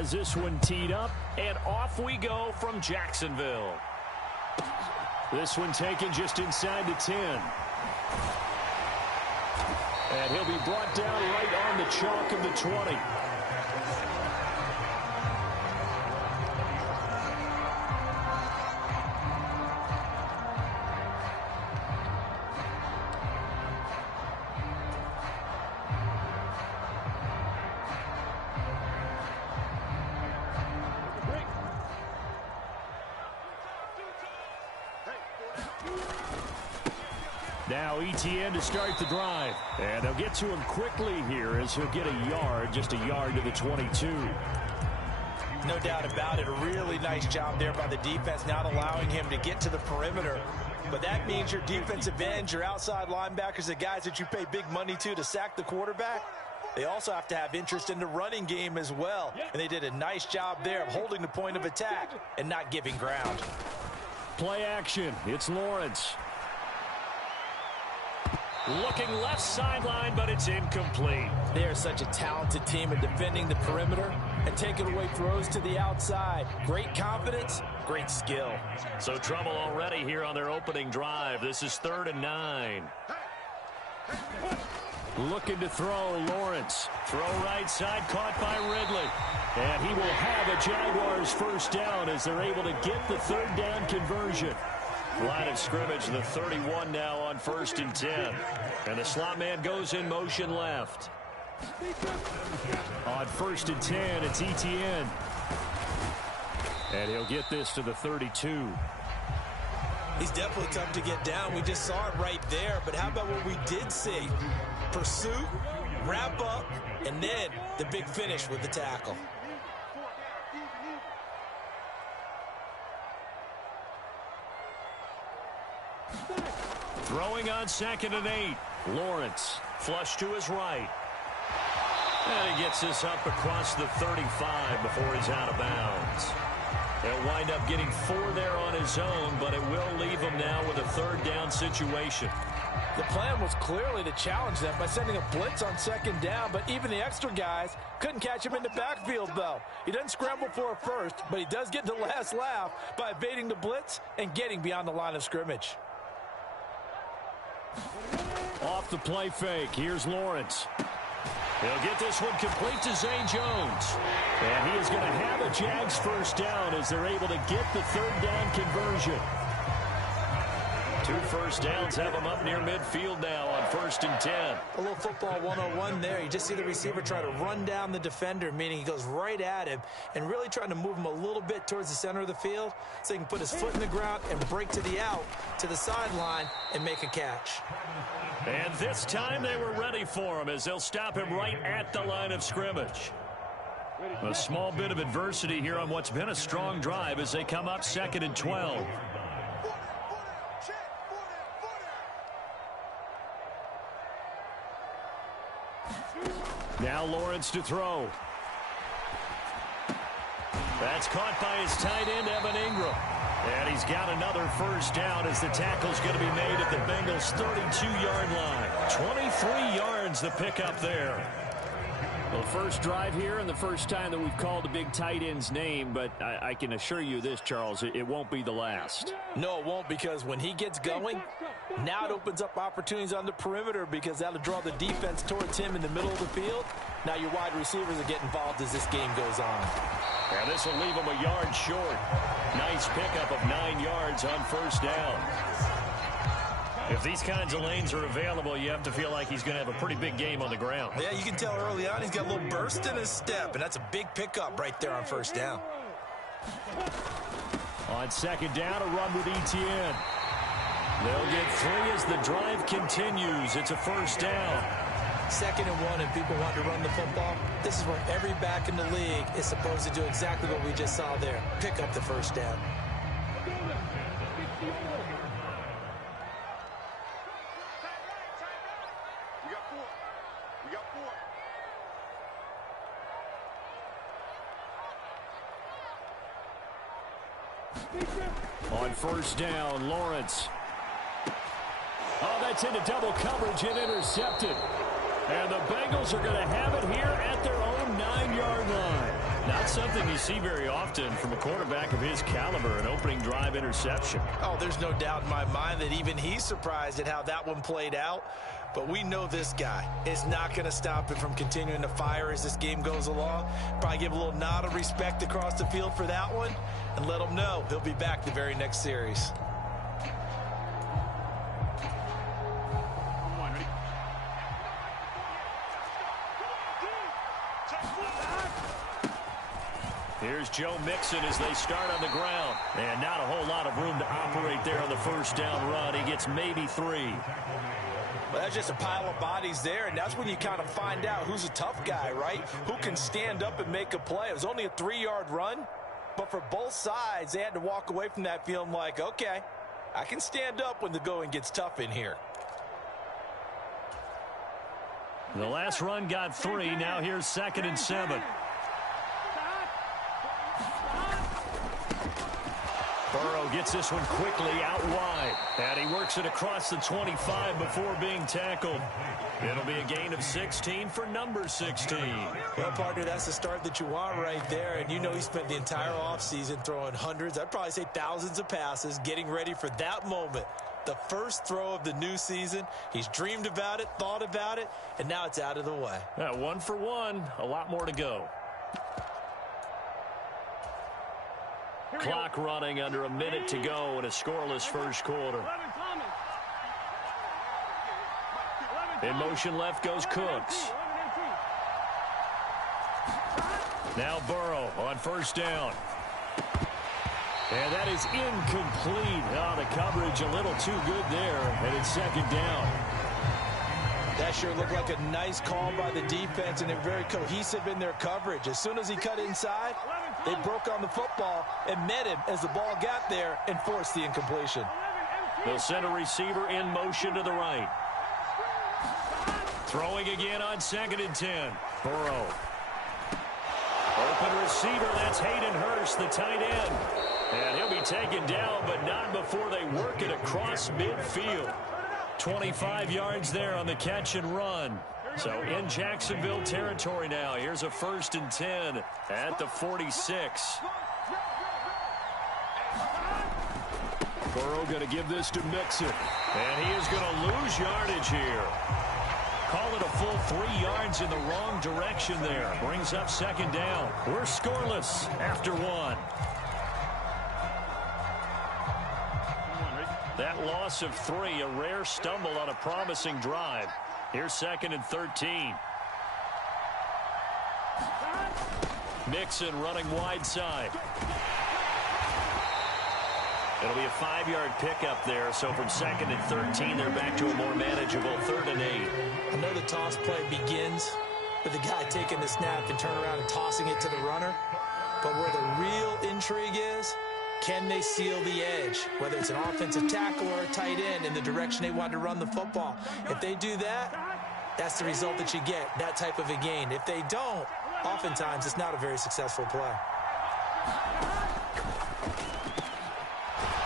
has this one teed up, and off we go from Jacksonville. This one taken just inside the 10. And he'll be brought down right on the chalk of the 20. Now ETN to start the drive. And they'll get to him quickly here as he'll get a yard, just a yard to the 22. No doubt about it. A really nice job there by the defense, not allowing him to get to the perimeter. But that means your defensive ends, your outside linebackers, the guys that you pay big money to sack the quarterback, they also have to have interest in the running game as well. And they did a nice job there of holding the point of attack and not giving ground. Play action. It's Lawrence. Looking left sideline, but it's incomplete. They are such a talented team at defending the perimeter and taking away throws to the outside. Great confidence, great skill. So trouble already here on their opening drive. This is 3rd and 9. Looking to throw, Lawrence. Throw right side, caught by Ridley. And he will have a Jaguars first down as they're able to get the 3rd down conversion. Line of scrimmage, the 31 now on 1st and 10. And the slot man goes in motion left. On 1st and 10, it's ETN. And he'll get this to the 32. He's definitely tough to get down. We just saw it right there. But how about what we did see? Pursuit, wrap up, and then the big finish with the tackle. Throwing on 2nd and 8. Lawrence, flush to his right. And he gets this up across the 35 before he's out of bounds. He'll wind up getting 4 there on his own, but it will leave him now with a 3rd down situation. The plan was clearly to challenge them by sending a blitz on 2nd down, but even the extra guys couldn't catch him in the backfield, though. He doesn't scramble for a first, but he does get the last laugh by evading the blitz and getting beyond the line of scrimmage. Off the play fake, here's Lawrence. He'll get this one complete to Zay Jones. And he is going to have a Jags first down as they're able to get the 3rd down conversion. 2 first downs have him up near midfield now on 1st and 10. A little football 101 there. You just see the receiver try to run down the defender, meaning he goes right at him and really trying to move him a little bit towards the center of the field so he can put his foot in the ground and break to the out, to the sideline, and make a catch. And this time they were ready for him as they'll stop him right at the line of scrimmage. A small bit of adversity here on what's been a strong drive as they come up 2nd and 12. Now Lawrence to throw. That's caught by his tight end, Evan Ingram. And he's got another first down as the tackle's going to be made at the Bengals' 32-yard line. 23 yards the pickup there. Well, first drive here and the first time that we've called a big tight end's name, but I can assure you this, Charles, it won't be the last. No, it won't, because when he gets going, now it opens up opportunities on the perimeter because that'll draw the defense towards him in the middle of the field. Now your wide receivers will get involved as this game goes on. And this will leave him a yard short. Nice pickup of 9 yards on first down. If these kinds of lanes are available, you have to feel like he's going to have a pretty big game on the ground. Yeah, you can tell early on he's got a little burst in his step, and that's a big pickup right there on first down. On 2nd down, a run with ETN. They'll get 3 as the drive continues. It's a first down. 2nd and 1, and people want to run the football. This is where every back in the league is supposed to do exactly what we just saw there. Pick up the first down. On first down, Lawrence. Oh, that's into double coverage and intercepted. And the Bengals are going to have it here at their own 9-yard line. not something you see very often from a quarterback of his caliber, an opening drive interception. Oh, there's no doubt in my mind that even he's surprised at how that one played out. But we know this guy is not going to stop him from continuing to fire as this game goes along. Probably give a little nod of respect across the field for that one and let him know he'll be back the very next series. Here's Joe Mixon as they start on the ground. And not a whole lot of room to operate there on the first down run. He gets maybe 3. Well, that's just a pile of bodies there, and that's when you kind of find out who's a tough guy, right? Who can stand up and make a play. It was only a 3-yard run, but for both sides, they had to walk away from that feeling like, okay, I can stand up when the going gets tough in here. The last run got 3. Now here's 2nd and 7. Burrow gets this one quickly out wide. And he works it across the 25 before being tackled. It'll be a gain of 16 for number 16. Well, partner, that's the start that you want right there. And you know he spent the entire offseason throwing hundreds, I'd probably say thousands of passes, getting ready for that moment. The first throw of the new season. He's dreamed about it, thought about it, and now it's out of the way. 1 for 1. A lot more to go. Clock running under a minute to go in a scoreless first quarter. In motion left goes Cooks. Now Burrow on first down. And that is incomplete. Oh, the coverage a little too good there, and it's 2nd down. That sure looked like a nice call by the defense, and they're very cohesive in their coverage. As soon as he cut inside, they broke on the football and met him as the ball got there and forced the incompletion. They'll send a receiver in motion to the right. Throwing again on 2nd and 10. Burrow. Open receiver, that's Hayden Hurst, the tight end. And he'll be taken down, but not before they work it across midfield. 25 yards there on the catch and run. So in Jacksonville territory now. Here's a 1st and 10 at the 46. Burrow going to give this to Mixon. And he is going to lose yardage here. Call it a full 3 yards in the wrong direction there. Brings up 2nd down. We're scoreless after 1. That loss of 3, a rare stumble on a promising drive. Here's 2nd and 13. Mixon running wide side. It'll be a 5-yard pickup there, so from 2nd and 13, they're back to a more manageable 3rd and 8. I know the toss play begins with the guy taking the snap and turn around and tossing it to the runner, but where the real intrigue is, can they seal the edge, whether it's an offensive tackle or a tight end in the direction they want to run the football? If they do that, that's the result that you get, that type of a gain. If they don't, oftentimes it's not a very successful play.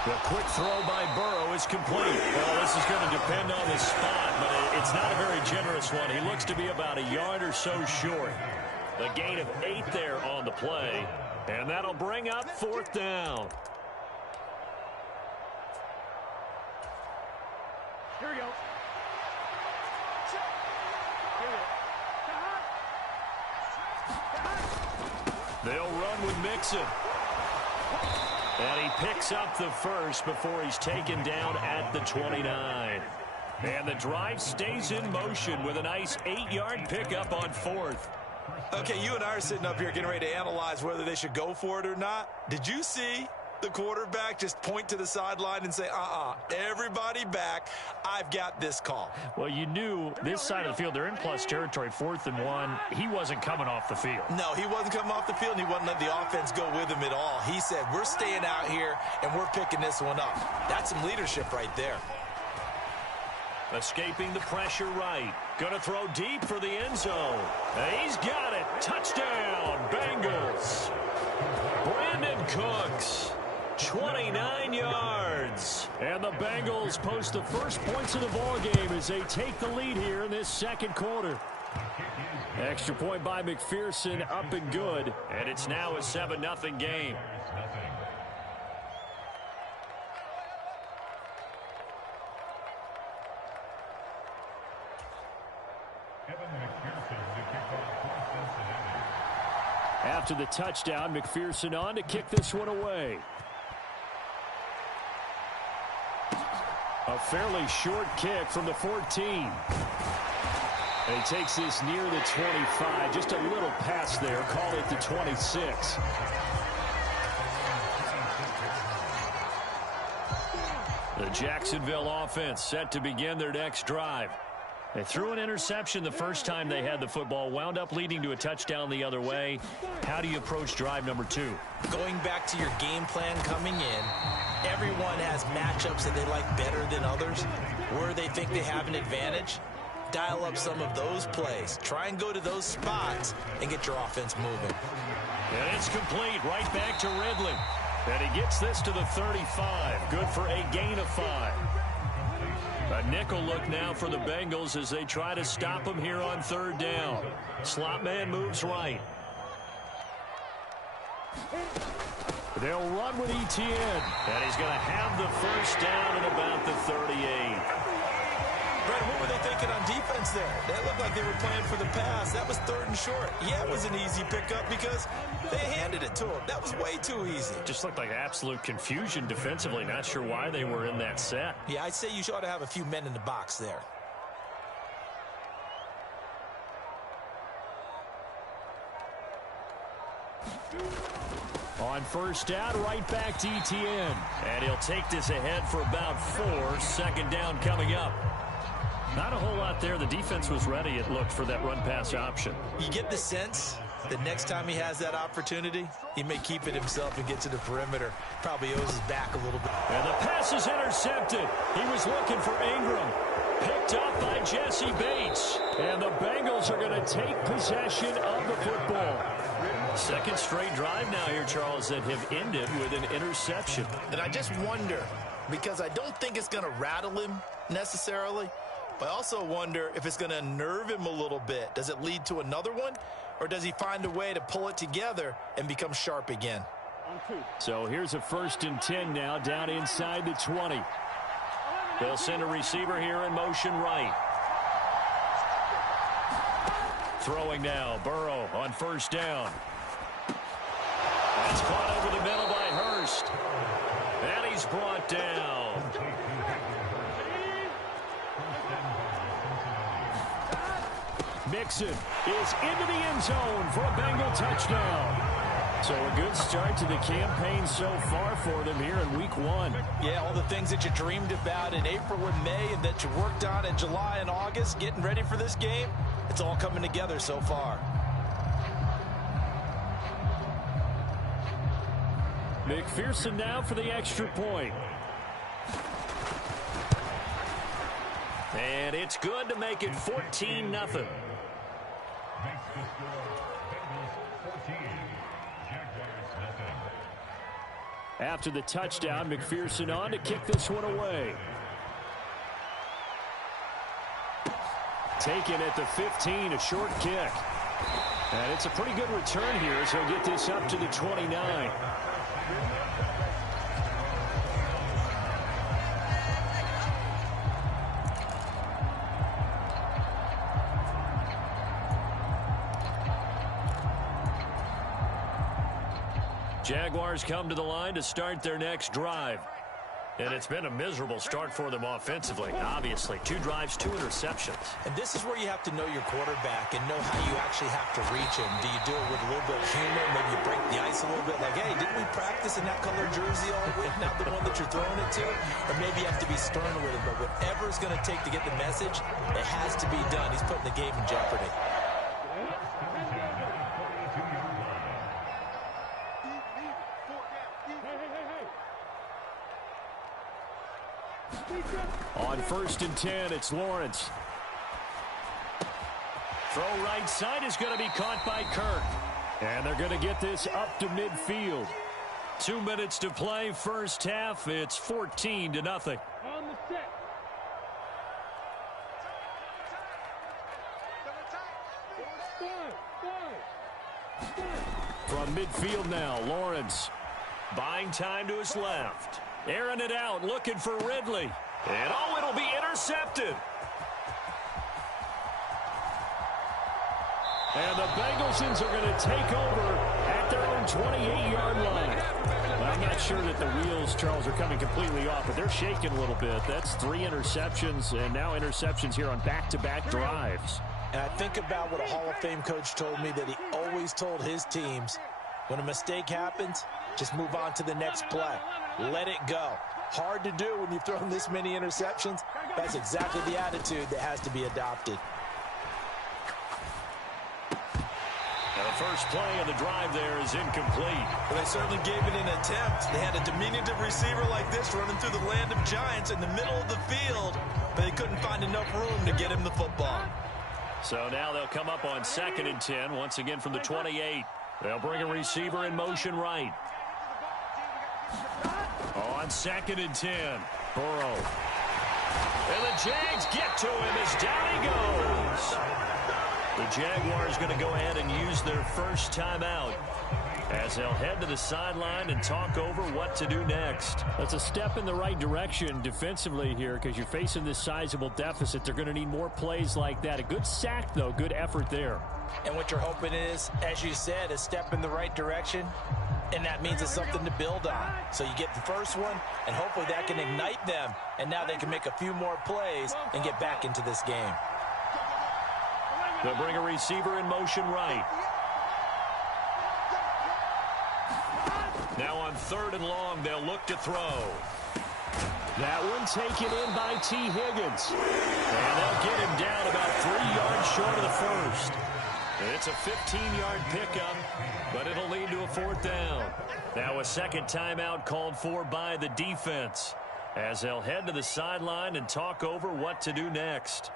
The quick throw by Burrow is complete. Well, this is going to depend on the spot, but it's not a very generous one. He looks to be about a yard or so short. The gain of 8 there on the play, and that'll bring up 4th down. Here we go. They'll run with Mixon. And he picks up the first before he's taken down at the 29. And the drive stays in motion with a nice 8-yard pickup on 4th. Okay, you and I are sitting up here getting ready to analyze whether they should go for it or not. Did you see the quarterback just point to the sideline and say, everybody back, I've got this call? Well, you knew this side of the field, they're in plus territory, 4th and 1. He wasn't coming off the field. No, he wasn't coming off the field, and he wasn't letting the offense go with him at all. He said, we're staying out here, and we're picking this one up. That's some leadership right there. Escaping the pressure right. Gonna throw deep for the end zone. He's got it. Touchdown, Bengals. Brandon Cooks. 29 yards. And the Bengals post the first points of the ballgame as they take the lead here in this 2nd quarter. Extra point by McPherson, up and good. And it's now a 7-0 game. After the touchdown, McPherson on to kick this one away. A fairly short kick from the 14. And he takes this near the 25. Just a little pass there. Call it the 26. The Jacksonville offense set to begin their next drive. They threw an interception the first time they had the football, wound up leading to a touchdown the other way. How do you approach drive number 2? Going back to your game plan coming in, everyone has matchups that they like better than others, where they think they have an advantage. Dial up some of those plays. Try and go to those spots and get your offense moving. And it's complete, right back to Ridley. And he gets this to the 35. Good for a gain of 5. A nickel look now for the Bengals as they try to stop him here on 3rd down. Slot man moves right. They'll run with Etienne. And he's going to have the first down at about the 38. Brett, what were they thinking on defense there? That looked like they were playing for the pass. That was 3rd and short. Yeah, it was an easy pickup because they handed it to him. That was way too easy. Just looked like absolute confusion defensively. Not sure why they were in that set. Yeah, I'd say you ought to have a few men in the box there. On 1st down, right back to Etienne. And he'll take this ahead for about 4. 2nd down coming up. Not a whole lot there. The defense was ready, it looked, for that run-pass option. You get the sense that next time he has that opportunity, he may keep it himself and get to the perimeter. Probably owes his back a little bit. And the pass is intercepted. He was looking for Ingram. Picked up by Jesse Bates. And the Bengals are going to take possession of the football. 2nd straight drive now here, Charles, that have ended with an interception. And I just wonder, because I don't think it's going to rattle him necessarily, but I also wonder if it's going to unnerve him a little bit. Does it lead to another one, or does he find a way to pull it together and become sharp again? So here's a 1st and 10 now, down inside the 20. They'll send a receiver here in motion right. Throwing now, Burrow on 1st down. That's caught over the middle by Hurst. And he's brought down. Mixon is into the end zone for a Bengal touchdown. So a good start to the campaign so far for them here in week 1. Yeah, all the things that you dreamed about in April and May and that you worked on in July and August, getting ready for this game, it's all coming together so far. McPherson now for the extra point. And it's good to make it 14-0. After the touchdown, McPherson on to kick this one away. Taken at the 15, a short kick. And it's a pretty good return here as he'll get this up to the 29. Jaguars come to the line to start their next drive. And it's been a miserable start for them offensively, obviously. 2 drives, 2 interceptions. And this is where you have to know your quarterback and know how you actually have to reach him. Do you do it with a little bit of humor? Maybe you break the ice a little bit, like, hey, didn't we practice in that color jersey all week, not the one that you're throwing it to? Or maybe you have to be stern with him. But whatever it's going to take to get the message, it has to be done. He's putting the game in jeopardy. On 1st and 10, it's Lawrence. Throw right side is going to be caught by Kirk. And they're going to get this up to midfield. 2 minutes to play, first half. It's 14-0. On the set. around midfield now. Lawrence buying time to his left. Airing it out, looking for Ridley. And, oh, it'll be intercepted. And the Bengals are going to take over at their own 28-yard line. I'm not sure that the wheels, Charles, are coming completely off, but they're shaking a little bit. That's 3 interceptions, and now interceptions here on back-to-back drives. And I think about what a Hall of Fame coach told me, that he always told his teams, when a mistake happens, just move on to the next play. Let it go. Hard to do when you've thrown this many interceptions. That's exactly the attitude that has to be adopted. The first play of the drive there is incomplete. Well, they certainly gave it an attempt. They had a diminutive receiver like this running through the land of giants in the middle of the field, but they couldn't find enough room to get him the football. So now they'll come up on 2nd and 10, once again from the 28. They'll bring a receiver in motion right. On 2nd and 10, Burrow. And the Jags get to him as down he goes. The Jaguars going to go ahead and use their first timeout as they'll head to the sideline and talk over what to do next. That's a step in the right direction defensively here, because you're facing this sizable deficit. They're going to need more plays like that. A good sack, though. Good effort there. And what you're hoping is, as you said, a step in the right direction, and that means it's something to build on. So you get the first one, and hopefully that can ignite them, and now they can make a few more plays and get back into this game. They'll bring a receiver in motion right. Now on 3rd and long, they'll look to throw. That one taken in by T. Higgins. And they'll get him down about 3 yards short of the first. It's a 15-yard pickup, but it'll lead to a 4th down. Now a second timeout called for by the defense as they'll head to the sideline and talk over what to do next.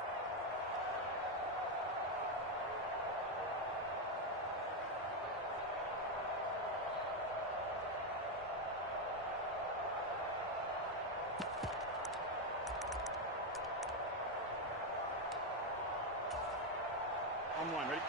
On 1, ready?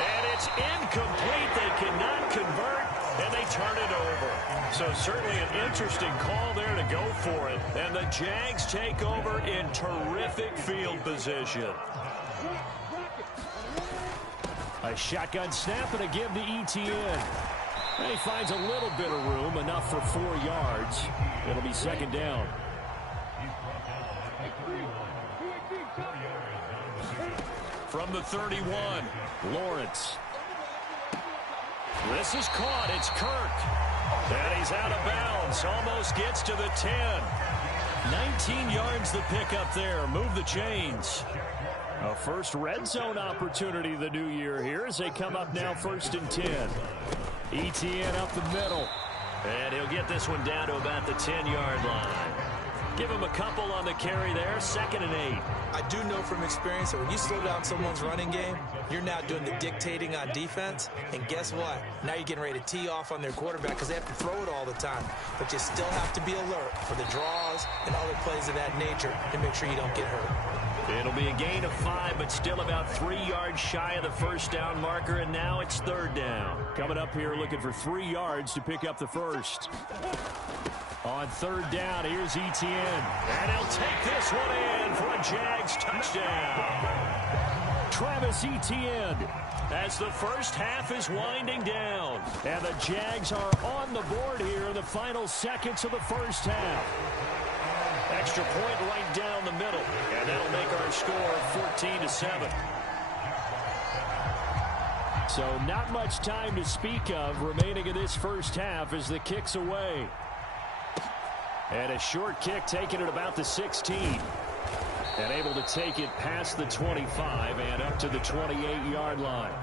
And it's incomplete. They cannot convert, and they turn it over. So certainly an interesting call there to go for it. And the Jags take over in terrific field position. A shotgun snap and a give to ETN. And he finds a little bit of room, enough for 4 yards. It'll be 2nd down. From the 31, Lawrence. This is caught. It's Kirk. And he's out of bounds. Almost gets to the 10. 19 yards the pickup there. Move the chains. A first red zone opportunity the new year here as they come up now 1st and 10. ETN up the middle. And he'll get this one down to about the 10-yard line. Give him a couple on the carry there. 2nd and 8. I do know from experience that when you slow down someone's running game, you're now doing the dictating on defense. And guess what? Now you're getting ready to tee off on their quarterback because they have to throw it all the time. But you still have to be alert for the draws and other plays of that nature to make sure you don't get hurt. It'll be a gain of 5, but still about 3 yards shy of the first down marker, and now it's 3rd down. Coming up here looking for 3 yards to pick up the first. On 3rd down, here's ETN. And he'll take this one in for a Jags touchdown. Travis Etienne as the first half is winding down. And the Jags are on the board here in the final seconds of the first half. Extra point right down the middle, and that'll make our score 14-7. So not much time to speak of remaining in this first half as the kick's away. And a short kick taken at about the 16. And able to take it past the 25 and up to the 28-yard line.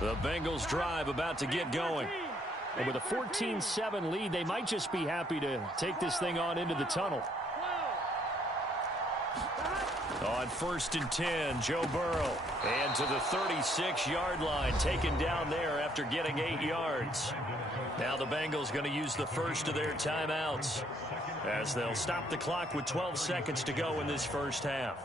The Bengals drive about to get going. And with a 14-7 lead, they might just be happy to take this thing on into the tunnel. On 1st and 10, Joe Burrow. And to the 36-yard line, taken down there after getting 8 yards. Now the Bengals going to use the first of their timeouts, as they'll stop the clock with 12 seconds to go in this first half.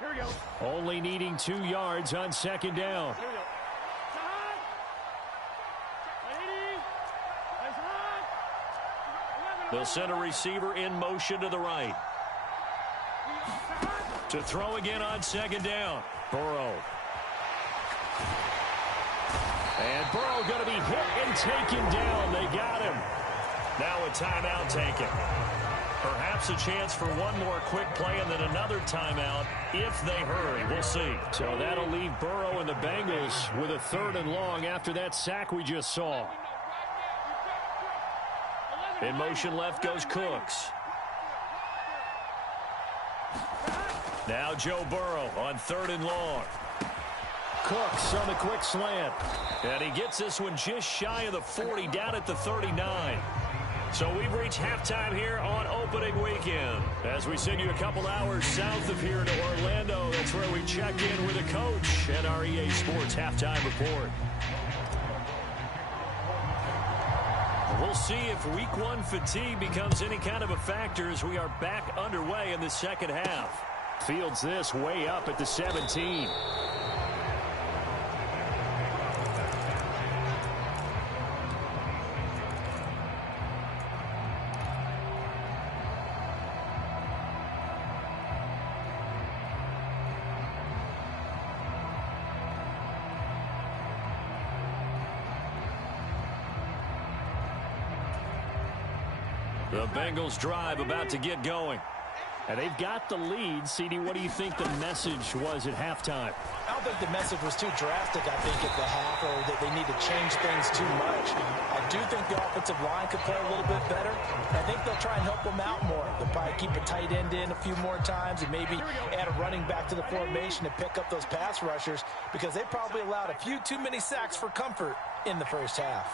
Here we go. Only needing 2 yards on 2nd down. Here we go. They'll send a receiver in motion to the right. To throw again on 2nd down. Burrow. And Burrow going to be hit and taken down. They got him. Now a timeout taken. Perhaps a chance for one more quick play and then another timeout if they hurry. We'll see. So that'll leave Burrow and the Bengals with a 3rd and long after that sack we just saw. In motion left goes Cooks. Now Joe Burrow on 3rd and long. Cooks on the quick slant. And he gets this one just shy of the 40, down at the 39. So we've reached halftime here on opening weekend. As we send you a couple hours south of here to Orlando, that's where we check in with the coach at our EA Sports Halftime Report. We'll see if week 1 fatigue becomes any kind of a factor as we are back underway in the second half. Fields this way up at the 17. The Bengals drive about to get going. And they've got the lead. CD, what do you think the message was at halftime? I don't think the message was too drastic, I think, at the half, or that they need to change things too much. I do think the offensive line could play a little bit better. I think they'll try and help them out more. They'll probably keep a tight end in a few more times and maybe add a running back to the formation to pick up those pass rushers, because they probably allowed a few too many sacks for comfort in the first half.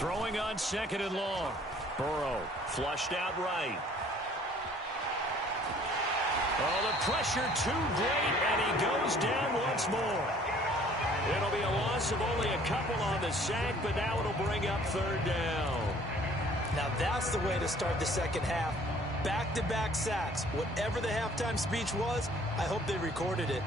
Throwing on 2nd and long. Burrow flushed out right. Oh, the pressure too great, and he goes down once more. It'll be a loss of only a couple on the sack, but now it'll bring up 3rd down. Now that's the way to start the second half. Back-to-back sacks. Whatever the halftime speech was, I hope they recorded it.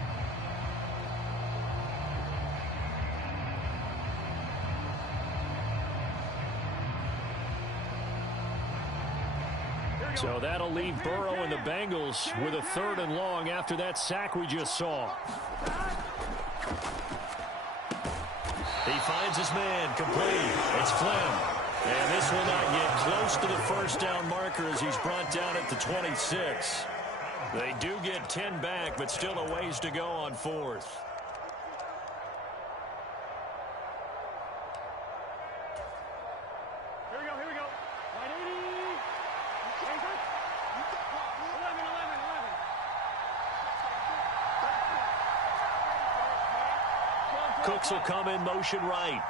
So that'll leave Burrow and the Bengals with a 3rd and long after that sack we just saw. He finds his man complete. It's Flynn. And this will not get close to the 1st down marker as he's brought down at the 26. They do get 10 back, but still a ways to go on 4th. Here we go. Right 80. 11. Cooks will come in motion right.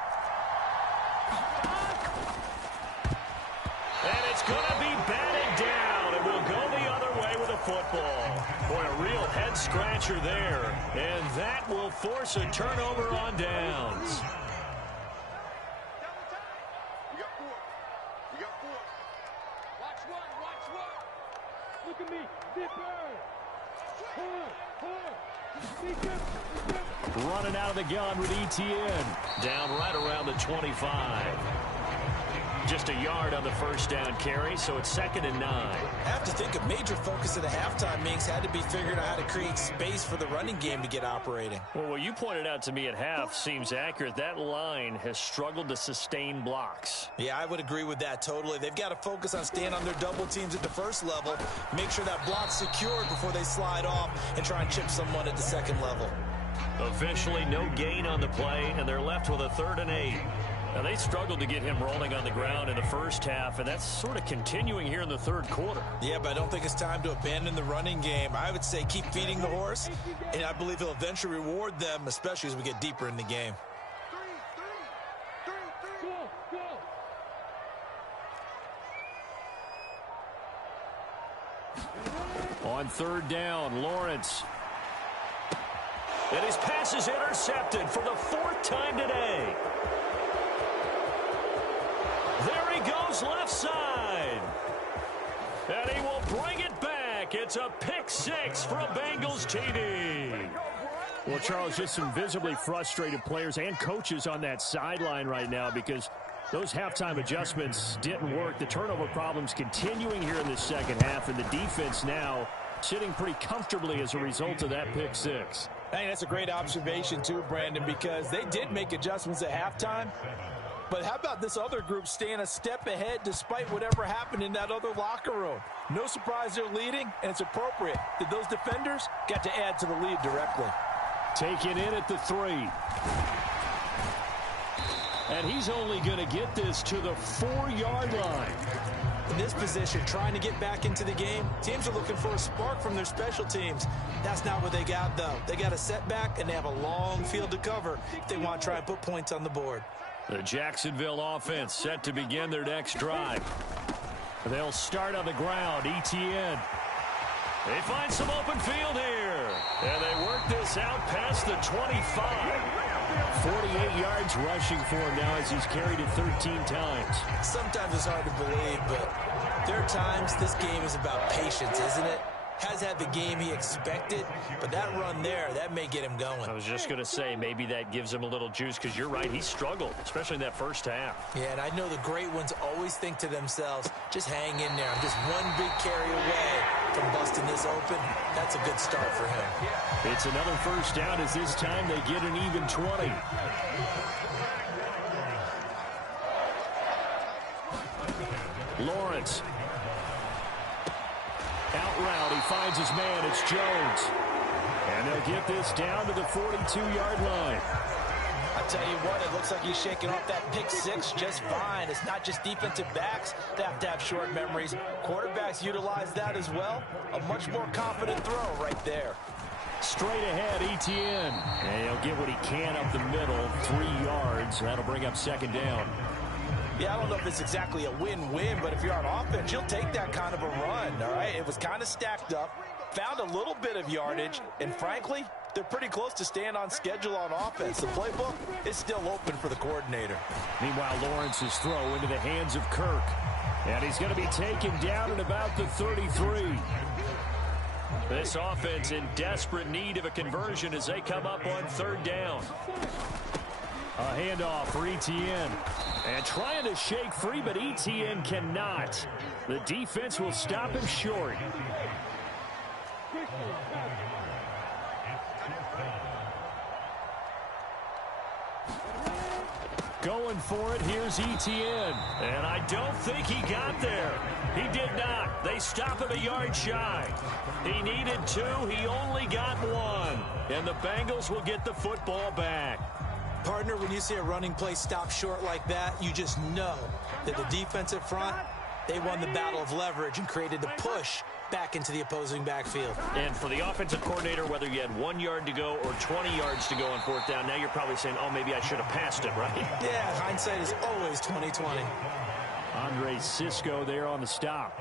And it's going to be batted down, and we'll go the other way with a football. Boy, a real head-scratcher there, and that will force a turnover on downs. Look at me. Running out of the gun with ETN. Down right around the 25. Just a yard on the 1st down carry, so it's 2nd and 9. I have to think a major focus of the halftime Minks had to be figuring out how to create space for the running game to get operating. Well, what you pointed out to me at half seems accurate. That line has struggled to sustain blocks. Yeah, I would agree with that totally. They've got to focus on staying on their double teams at the 1st level, make sure that block's secured before they slide off and try and chip someone at the 2nd level. Officially no gain on the play, and they're left with a 3rd and 8. Now, they struggled to get him rolling on the ground in the first half, and that's sort of continuing here in the third quarter. Yeah, but I don't think it's time to abandon the running game. I would say keep feeding the horse, and I believe he'll eventually reward them, especially as we get deeper in the game. On third down, Lawrence. And his pass is intercepted for the fourth time today. There he goes left side. And he will bring it back. It's a pick six from Bengals TD. Well, Charles, just some visibly frustrated players and coaches on that sideline right now because those halftime adjustments didn't work. The turnover problems continuing here in the second half, and the defense now sitting pretty comfortably as a result of that pick six. I think that's a great observation too, Brandon, because they did make adjustments at halftime. But how about this other group staying a step ahead despite whatever happened in that other locker room? No surprise they're leading, and it's appropriate that those defenders got to add to the lead directly. Taken in at the 3. And he's only going to get this to the 4-yard line. In this position, trying to get back into the game, teams are looking for a spark from their special teams. That's not what they got, though. They got a setback, and they have a long field to cover if they want to try and put points on the board. The Jacksonville offense set to begin their next drive. They'll start on the ground. Etienne. They find some open field here. And they work this out past the 25. 48 yards rushing for him now as he's carried it 13 times. Sometimes it's hard to believe, but there are times this game is about patience, isn't it? Has had the game he expected, but that run there, that may get him going. I was just going to say, maybe that gives him a little juice, because you're right, he struggled, especially in that first half. Yeah, and I know the great ones always think to themselves, just hang in there. I'm just one big carry away from busting this open. That's a good start for him. It's another first down as this time they get an even 20. Lawrence. Out route, he finds his man, it's Jones. And they'll get this down to the 42-yard line. I tell you what, it looks like he's shaking off that pick six just fine. It's not just defensive backs that have to have short memories. Quarterbacks utilize that as well. A much more confident throw right there. Straight ahead, Etienne. And he'll get what he can up the middle, 3 yards. That'll bring up second down. Yeah, I don't know if it's exactly a win-win, but if you're on offense, you'll take that kind of a run, all right? It was kind of stacked up, found a little bit of yardage, and frankly, they're pretty close to staying on schedule on offense. The playbook is still open for the coordinator. Meanwhile, Lawrence's throw into the hands of Kirk. And he's going to be taken down at about the 33. This offense in desperate need of a conversion as they come up on third down. A handoff for Etienne. And trying to shake free, but Etienne cannot. The defense will stop him short. Going for it, here's Etienne. And I don't think he got there. He did not. They stop him a yard shy. He needed 2. He only got 1. And the Bengals will get the football back. Partner, when you see a running play stop short like that, you just know that the defensive front, they won the battle of leverage and created the push back into the opposing backfield. And for the offensive coordinator, whether you had 1 yard to go or 20 yards to go on fourth down, now you're probably saying, oh, maybe I should have passed it, right? Yeah, hindsight is always 20/20. Andre Cisco there on the stop.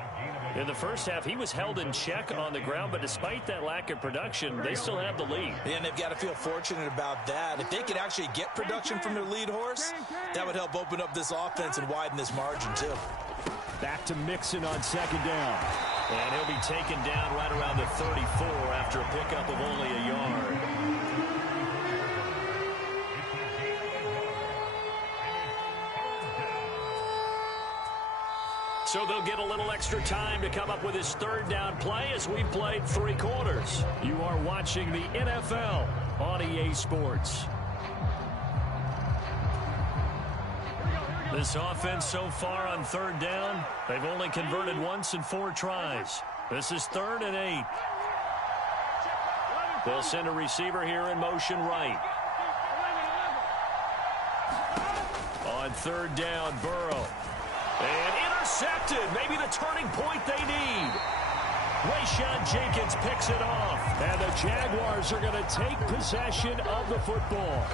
In the first half, he was held in check on the ground, but despite that lack of production, they still have the lead. And they've got to feel fortunate about that. If they could actually get production from their lead horse, that would help open up this offense and widen this margin, too. Back to Mixon on second down. And he'll be taken down right around the 34 after a pickup of only a yard. So they'll get a little extra time to come up with his third down play as we've played 3 quarters. You are watching the NFL on EA Sports. This offense so far on third down, they've only converted once in 4 tries. This is 3rd and 8. They'll send a receiver here in motion right. On on third down, Burrow. And intercepted. Maybe the turning point they need. Rayshon Jenkins picks it off. And the Jaguars are going to take possession of the football.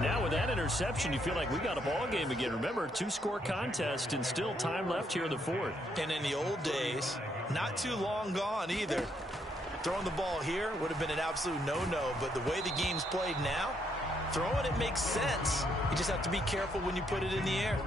Now with that interception, you feel like we got a ball game again. Remember, 2-score contest and still time left here in the fourth. And in the old days, not too long gone either. Throwing the ball here would have been an absolute no-no, but the way the game's played now, throwing it makes sense. You just have to be careful when you put it in the air.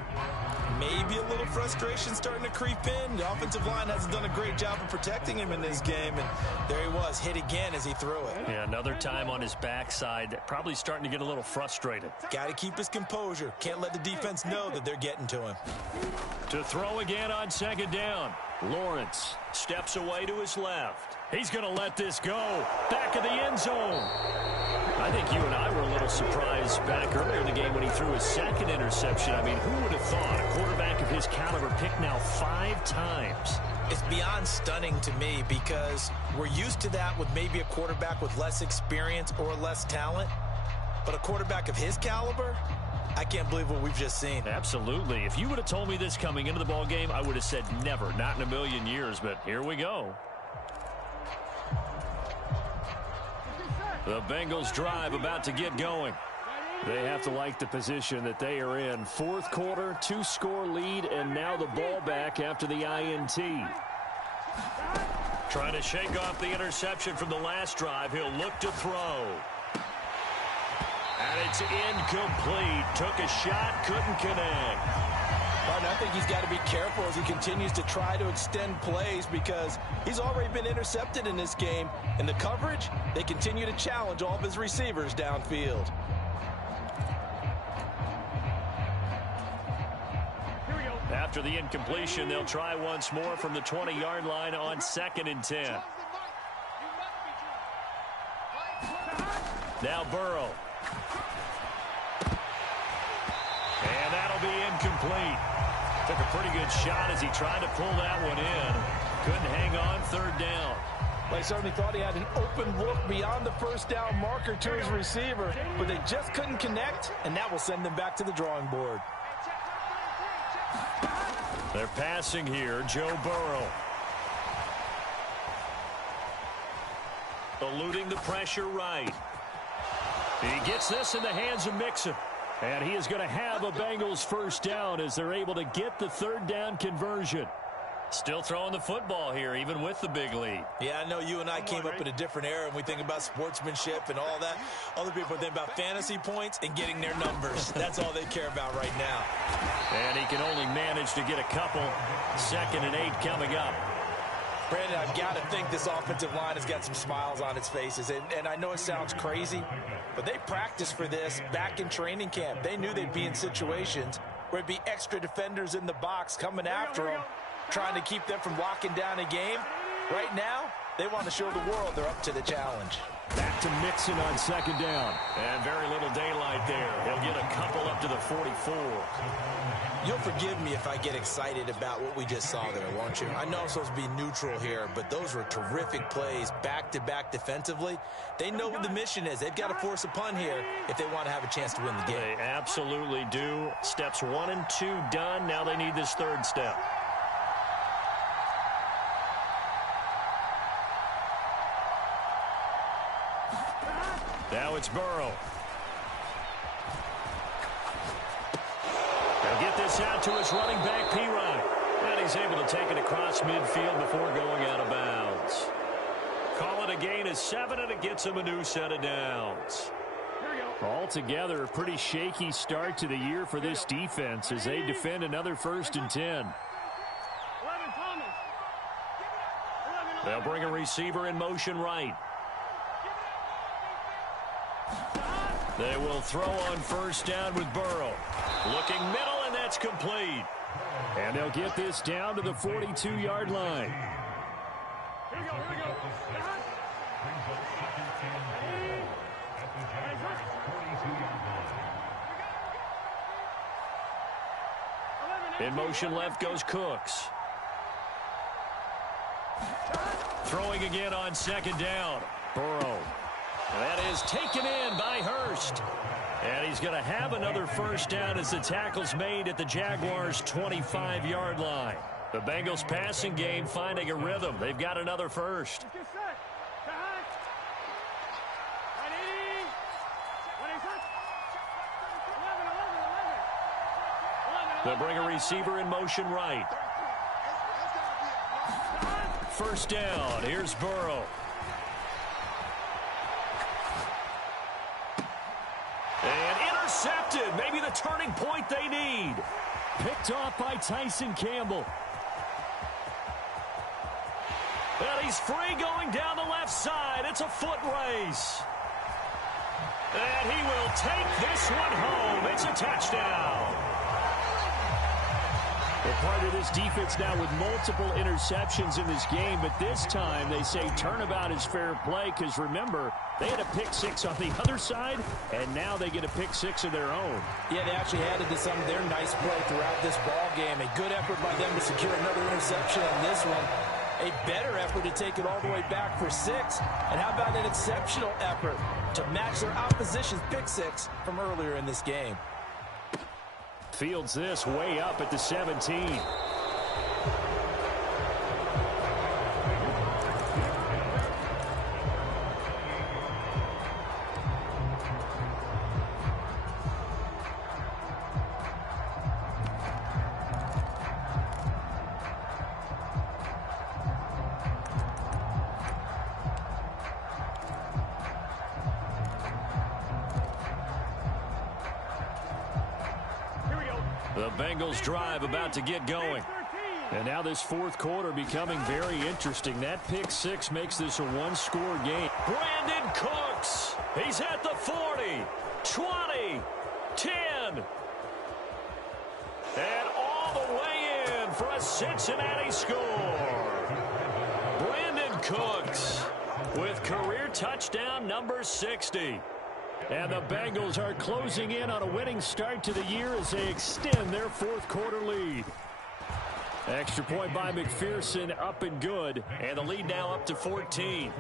Maybe a little frustration starting to creep in. The offensive line hasn't done a great job of protecting him in this game, and there he was, hit again as he threw it. Yeah, another time on his backside, probably starting to get a little frustrated. Got to keep his composure. Can't let the defense know that they're getting to him. To throw again on second down. Lawrence steps away to his left. He's going to let this go. Back of the end zone. I think you and I were a little surprised back earlier in the game when he threw his second interception. I mean, who would have thought a quarterback of his caliber picked now 5 times? It's beyond stunning to me because we're used to that with maybe a quarterback with less experience or less talent. But a quarterback of his caliber, I can't believe what we've just seen. Absolutely. If you would have told me this coming into the ball game, I would have said never, not in a million years. But here we go. The Bengals drive about to get going. They have to like the position that they are in. Fourth quarter, 2-score lead, and now the ball back after the INT. Trying to shake off the interception from the last drive. He'll look to throw. And it's incomplete. Took a shot, couldn't connect. Martin, I think he's got to be careful as he continues to try to extend plays because he's already been intercepted in this game. In the coverage, they continue to challenge all of his receivers downfield. After the incompletion, they'll try once more from the 20-yard line on 2nd and 10. Now Burrow. And that'll be incomplete. Took a pretty good shot as he tried to pull that one in. Couldn't hang on, 3rd down. They certainly thought he had an open look beyond the first down marker to his receiver, but they just couldn't connect, and that will send them back to the drawing board. They're passing here, Joe Burrow. Eluding the pressure right. He gets this in the hands of Mixon. And he is going to have a Bengals first down as they're able to get the 3rd down conversion. Still throwing the football here, even with the big lead. Yeah, I know you and I came up in a different era, and we think about sportsmanship and all that. Other people think about fantasy points and getting their numbers. That's all they care about right now. And he can only manage to get a couple. 2nd and 8 coming up. Brandon, I've got to think this offensive line has got some smiles on its faces. And I know it sounds crazy, but they practiced for this back in training camp. They knew they'd be in situations where it'd be extra defenders in the box coming after them, trying to keep them from locking down a game. Right now, they want to show the world they're up to the challenge. Back to Mixon on 2nd down. And very little daylight there. He'll get a couple up to the 44. You'll forgive me if I get excited about what we just saw there, won't you? I know I'm supposed to be neutral here, but those were terrific plays back-to-back defensively. They know what the mission is. They've got to force a punt here if they want to have a chance to win the game. They absolutely do. Steps 1 and 2 done. Now they need this 3rd step. Now it's Burrow. They'll get this out to his running back, P-Ryan. And he's able to take it across midfield before going out of bounds. Call it a gain of 7, and it gets him a new set of downs. Altogether, a pretty shaky start to the year for this defense as they defend another 1st and 10. They'll bring a receiver in motion right. They will throw on 1st down with Burrow. Looking middle, and that's complete. And they'll get this down to the 42-yard line. Here we go. In motion left goes Cooks. Throwing again on 2nd down. Burrow. That is taken in by Hurst. And he's going to have another first down as the tackle's made at the Jaguars' 25-yard line. The Bengals passing game finding a rhythm. They've got another first. They'll bring a receiver in motion right. First down. Here's Burrow. And intercepted. Maybe the turning point they need. Picked off by Tyson Campbell. And he's free going down the left side. It's a foot race. And he will take this one home. It's a touchdown. They're part of this defense now with multiple interceptions in this game, but this time they say turnabout is fair play because, remember, they had a pick six on the other side, and now they get a pick six of their own. Yeah, they actually added to some of their nice play throughout this ball game. A good effort by them to secure another interception on this one. A better effort to take it all the way back for 6. And how about an exceptional effort to match their opposition's pick six from earlier in this game? Fields this way up at the 17. The Bengals drive about to get going. And now this fourth quarter becoming very interesting. That pick six makes this a one-score game. Brandon Cooks. He's at the 40, 20, 10. And all the way in for a Cincinnati score. Brandon Cooks with career touchdown number 60. And the Bengals are closing in on a winning start to the year as they extend their fourth quarter lead. Extra point by McPherson, up and good. And the lead now up to 14.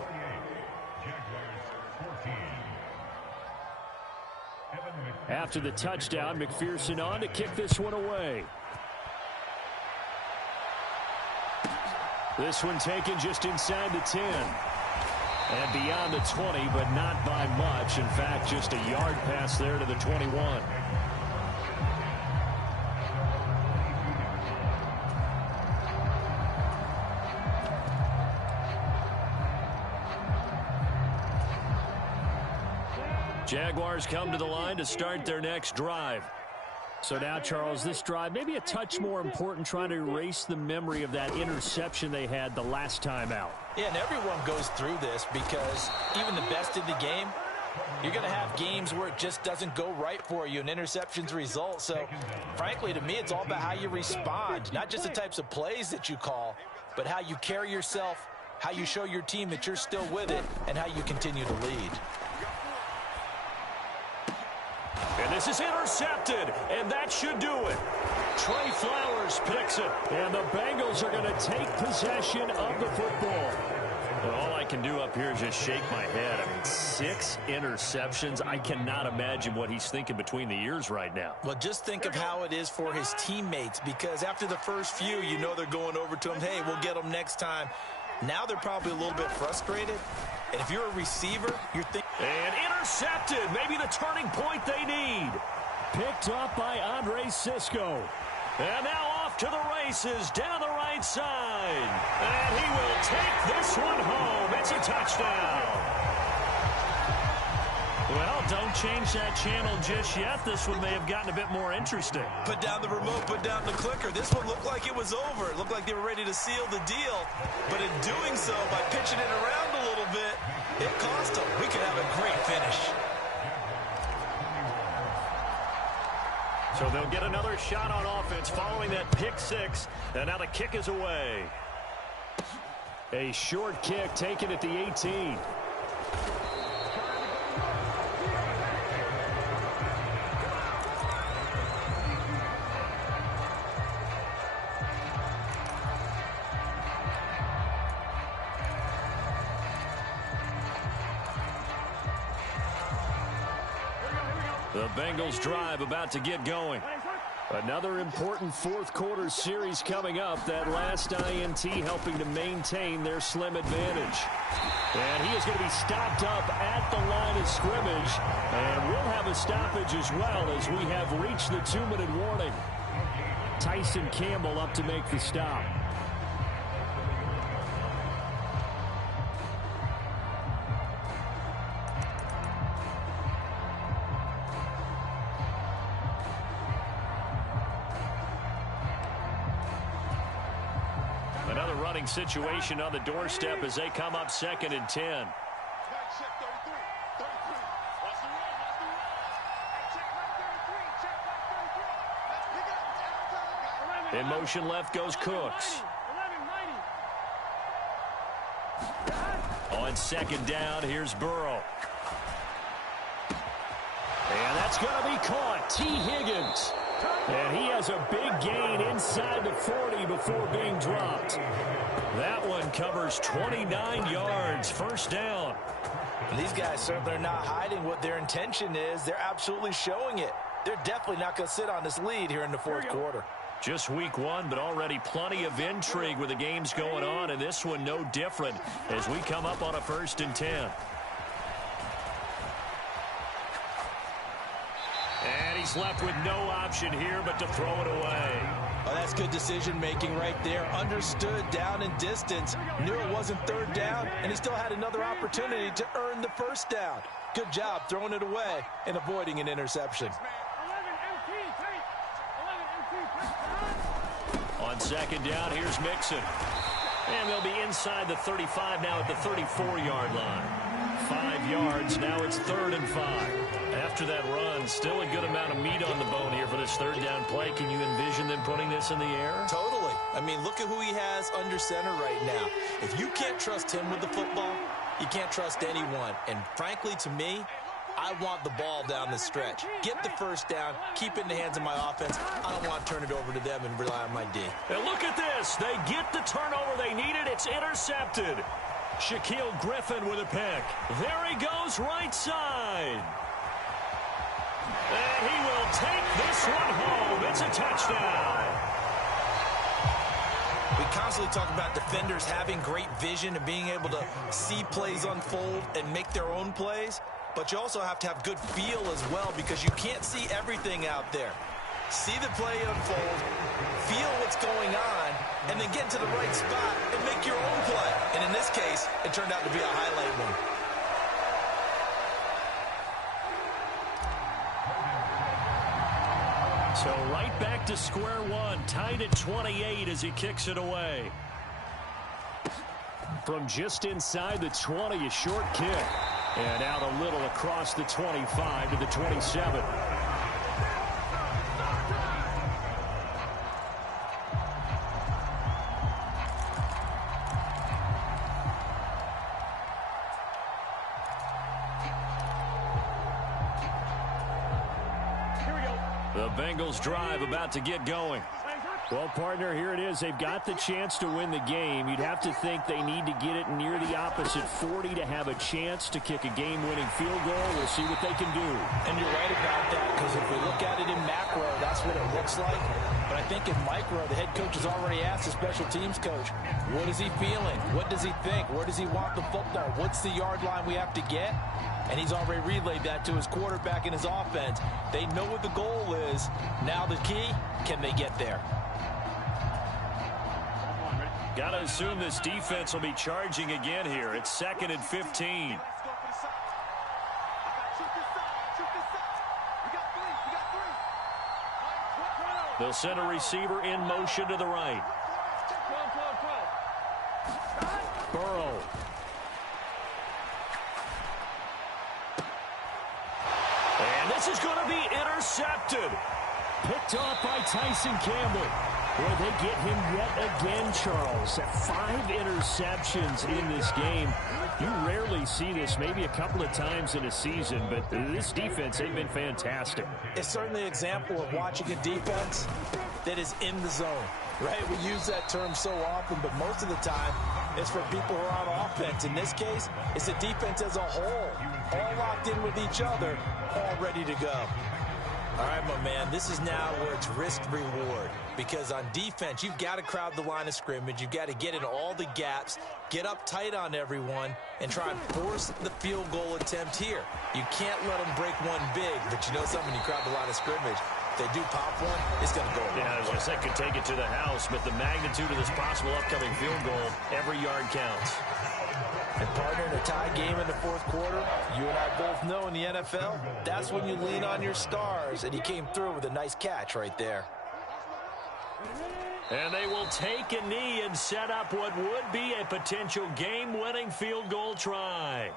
After the touchdown, McPherson on to kick this one away. This one taken just inside the 10. And beyond the 20, but not by much. In fact, just a yard pass there to the 21. Jaguars come to the line to start their next drive. So now, Charles, this drive maybe a touch more important, trying to erase the memory of that interception they had the last time out. Yeah, and everyone goes through this because even the best in the game, you're going to have games where it just doesn't go right for you and interceptions result. So, frankly, to me, it's all about how you respond, not just the types of plays that you call, but how you carry yourself, how you show your team that you're still with it, and how you continue to lead. And this is intercepted, and that should do it. Trey Flowers picks it, and the Bengals are going to take possession of the football. Well, all I can do up here is just shake my head. I mean, 6 interceptions. I cannot imagine what he's thinking between the ears right now. Well, just think of how it is for his teammates, because after the first few, you know they're going over to him, hey, we'll get them next time. Now they're probably a little bit frustrated. And if you're a receiver, you're thinking. And intercepted. Maybe the turning point they need. Picked up by Andre Cisco. And now off to the races down the right side. And he will take this one home. It's a touchdown. Well, don't change that channel just yet. This one may have gotten a bit more interesting. Put down the remote, put down the clicker. This one looked like it was over. It looked like they were ready to seal the deal. But in doing so, by pitching it around a little bit, it cost them. We could have a great finish. So they'll get another shot on offense following that pick six. And now the kick is away. A short kick taken at the 18. The Bengals drive about to get going. Another important fourth-quarter series coming up. That last INT helping to maintain their slim advantage. And he is going to be stopped up at the line of scrimmage. And we'll have a stoppage as well as we have reached the 2-minute warning. Tyson Campbell up to make the stop. Another running situation on the doorstep as they come up 2nd and 10. In motion left goes Cooks. On 2nd down, here's Burrow. And that's going to be caught. T. Higgins. And he has a big gain inside the 40 before being dropped. That one covers 29 yards. First down. And these guys certainly are not hiding what their intention is. They're absolutely showing it. They're definitely not going to sit on this lead here in the fourth quarter. Just week 1, but already plenty of intrigue with the games going on, and this one no different as we come up on a 1st and 10. And he's left with no option here but to throw it away. Oh, that's good decision-making right there. Understood down and distance. Knew it wasn't 3rd down, and he still had another opportunity to earn the 1st down. Good job throwing it away and avoiding an interception. On 2nd down, here's Mixon. And they'll be inside the 35 now at the 34-yard line. 5 yards, now it's 3rd and 5. After that run, still a good amount of meat on the bone here for this 3rd down play. Can you envision them putting this in the air? Totally. I mean, look at who he has under center right now. If you can't trust him with the football, you can't trust anyone. And frankly, to me, I want the ball down the stretch. Get the 1st down, keep it in the hands of my offense. I don't want to turn it over to them and rely on my D. And look at this. They get the turnover they needed. It's intercepted. Shaquille Griffin with a pick. There he goes right side. And he will take this one home. It's a touchdown. We constantly talk about defenders having great vision and being able to see plays unfold and make their own plays. But you also have to have good feel as well because you can't see everything out there. See the play unfold, feel what's going on, and then get into the right spot and make your own play. And in this case, it turned out to be a highlight one. So right back to square one, tied at 28 as he kicks it away. From just inside the 20, a short kick. And out a little across the 25 to the 27. The Bengals drive about to get going. Well, partner, here it is. They've got the chance to win the game. You'd have to think they need to get it near the opposite 40 to have a chance to kick a game-winning field goal. We'll see what they can do. And you're right about that, because if we look at it in macro, that's what it looks like. But I think in micro, the head coach has already asked the special teams coach, what is he feeling? What does he think? Where does he want the football? What's the yard line we have to get? And he's already relayed that to his quarterback and his offense. They know what the goal is. Now the key, can they get there? Got to assume this defense will be charging again here. It's 2nd and 15. They'll send a receiver in motion to the right. Burrow. And this is going to be intercepted. Picked off by Tyson Campbell. Where they get him yet again, Charles. 5 interceptions in this game. You rarely see this, maybe a couple of times in a season, but this defense, they've been fantastic. It's certainly an example of watching a defense that is in the zone. Right, we use that term so often, but most of the time, it's for people who are on offense. In this case, it's the defense as a whole, all locked in with each other, all ready to go. All right, my man, this is now where it's risk-reward, because on defense, you've got to crowd the line of scrimmage. You've got to get in all the gaps, get up tight on everyone, and try and force the field goal attempt here. You can't let them break one big, but you know something, when you crowd the line of scrimmage, if they do pop one, it's going to go. Yeah, I was going to say, could take it to the house, but the magnitude of this possible upcoming field goal, every yard counts. And partner, in a tie game in the fourth quarter, you and I both know in the NFL, that's when you lean on your stars, and he came through with a nice catch right there. And they will take a knee and set up what would be a potential game-winning field goal try.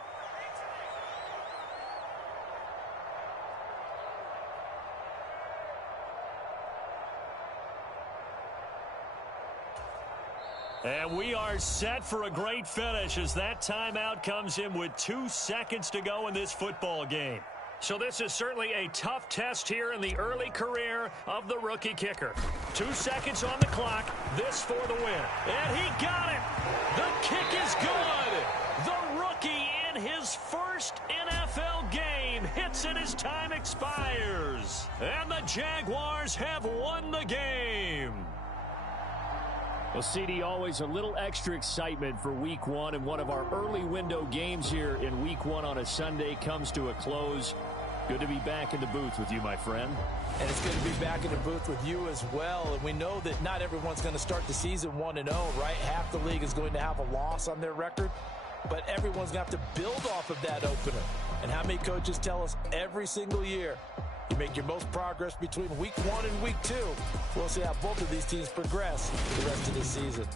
And we are set for a great finish as that timeout comes in with 2 seconds to go in this football game. So this is certainly a tough test here in the early career of the rookie kicker. 2 seconds on the clock, this for the win. And he got it! The kick is good! The rookie in his first NFL game hits it as time expires. And the Jaguars have won the game. Well, CD, always a little extra excitement for Week 1, and one of our early window games here in Week 1 on a Sunday comes to a close. Good to be back in the booth with you, my friend. And it's good to be back in the booth with you as well. And we know that not everyone's going to start the season 1-0, right? Half the league is going to have a loss on their record, but everyone's going to have to build off of that opener. And how many coaches tell us every single year, you make your most progress between Week 1 and Week 2. We'll see how both of these teams progress the rest of the season.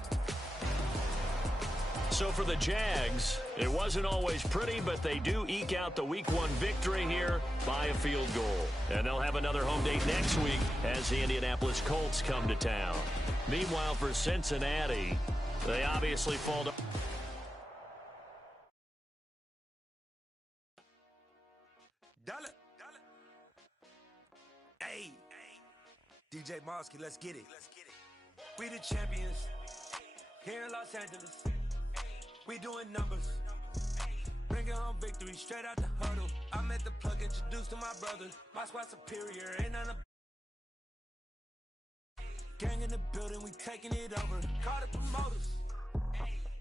So for the Jags, it wasn't always pretty, but they do eke out the Week 1 victory here by a field goal. And they'll have another home date next week as the Indianapolis Colts come to town. Meanwhile, for Cincinnati, they obviously fall to... Hey, DJ Mosky, let's get it. We the champions here in Los Angeles. We doing numbers. Bringing home victory straight out the huddle. I'm at the plug, introduced to my brothers. My squad superior, ain't none of... Gang in the building, we taking it over. Call the promoters.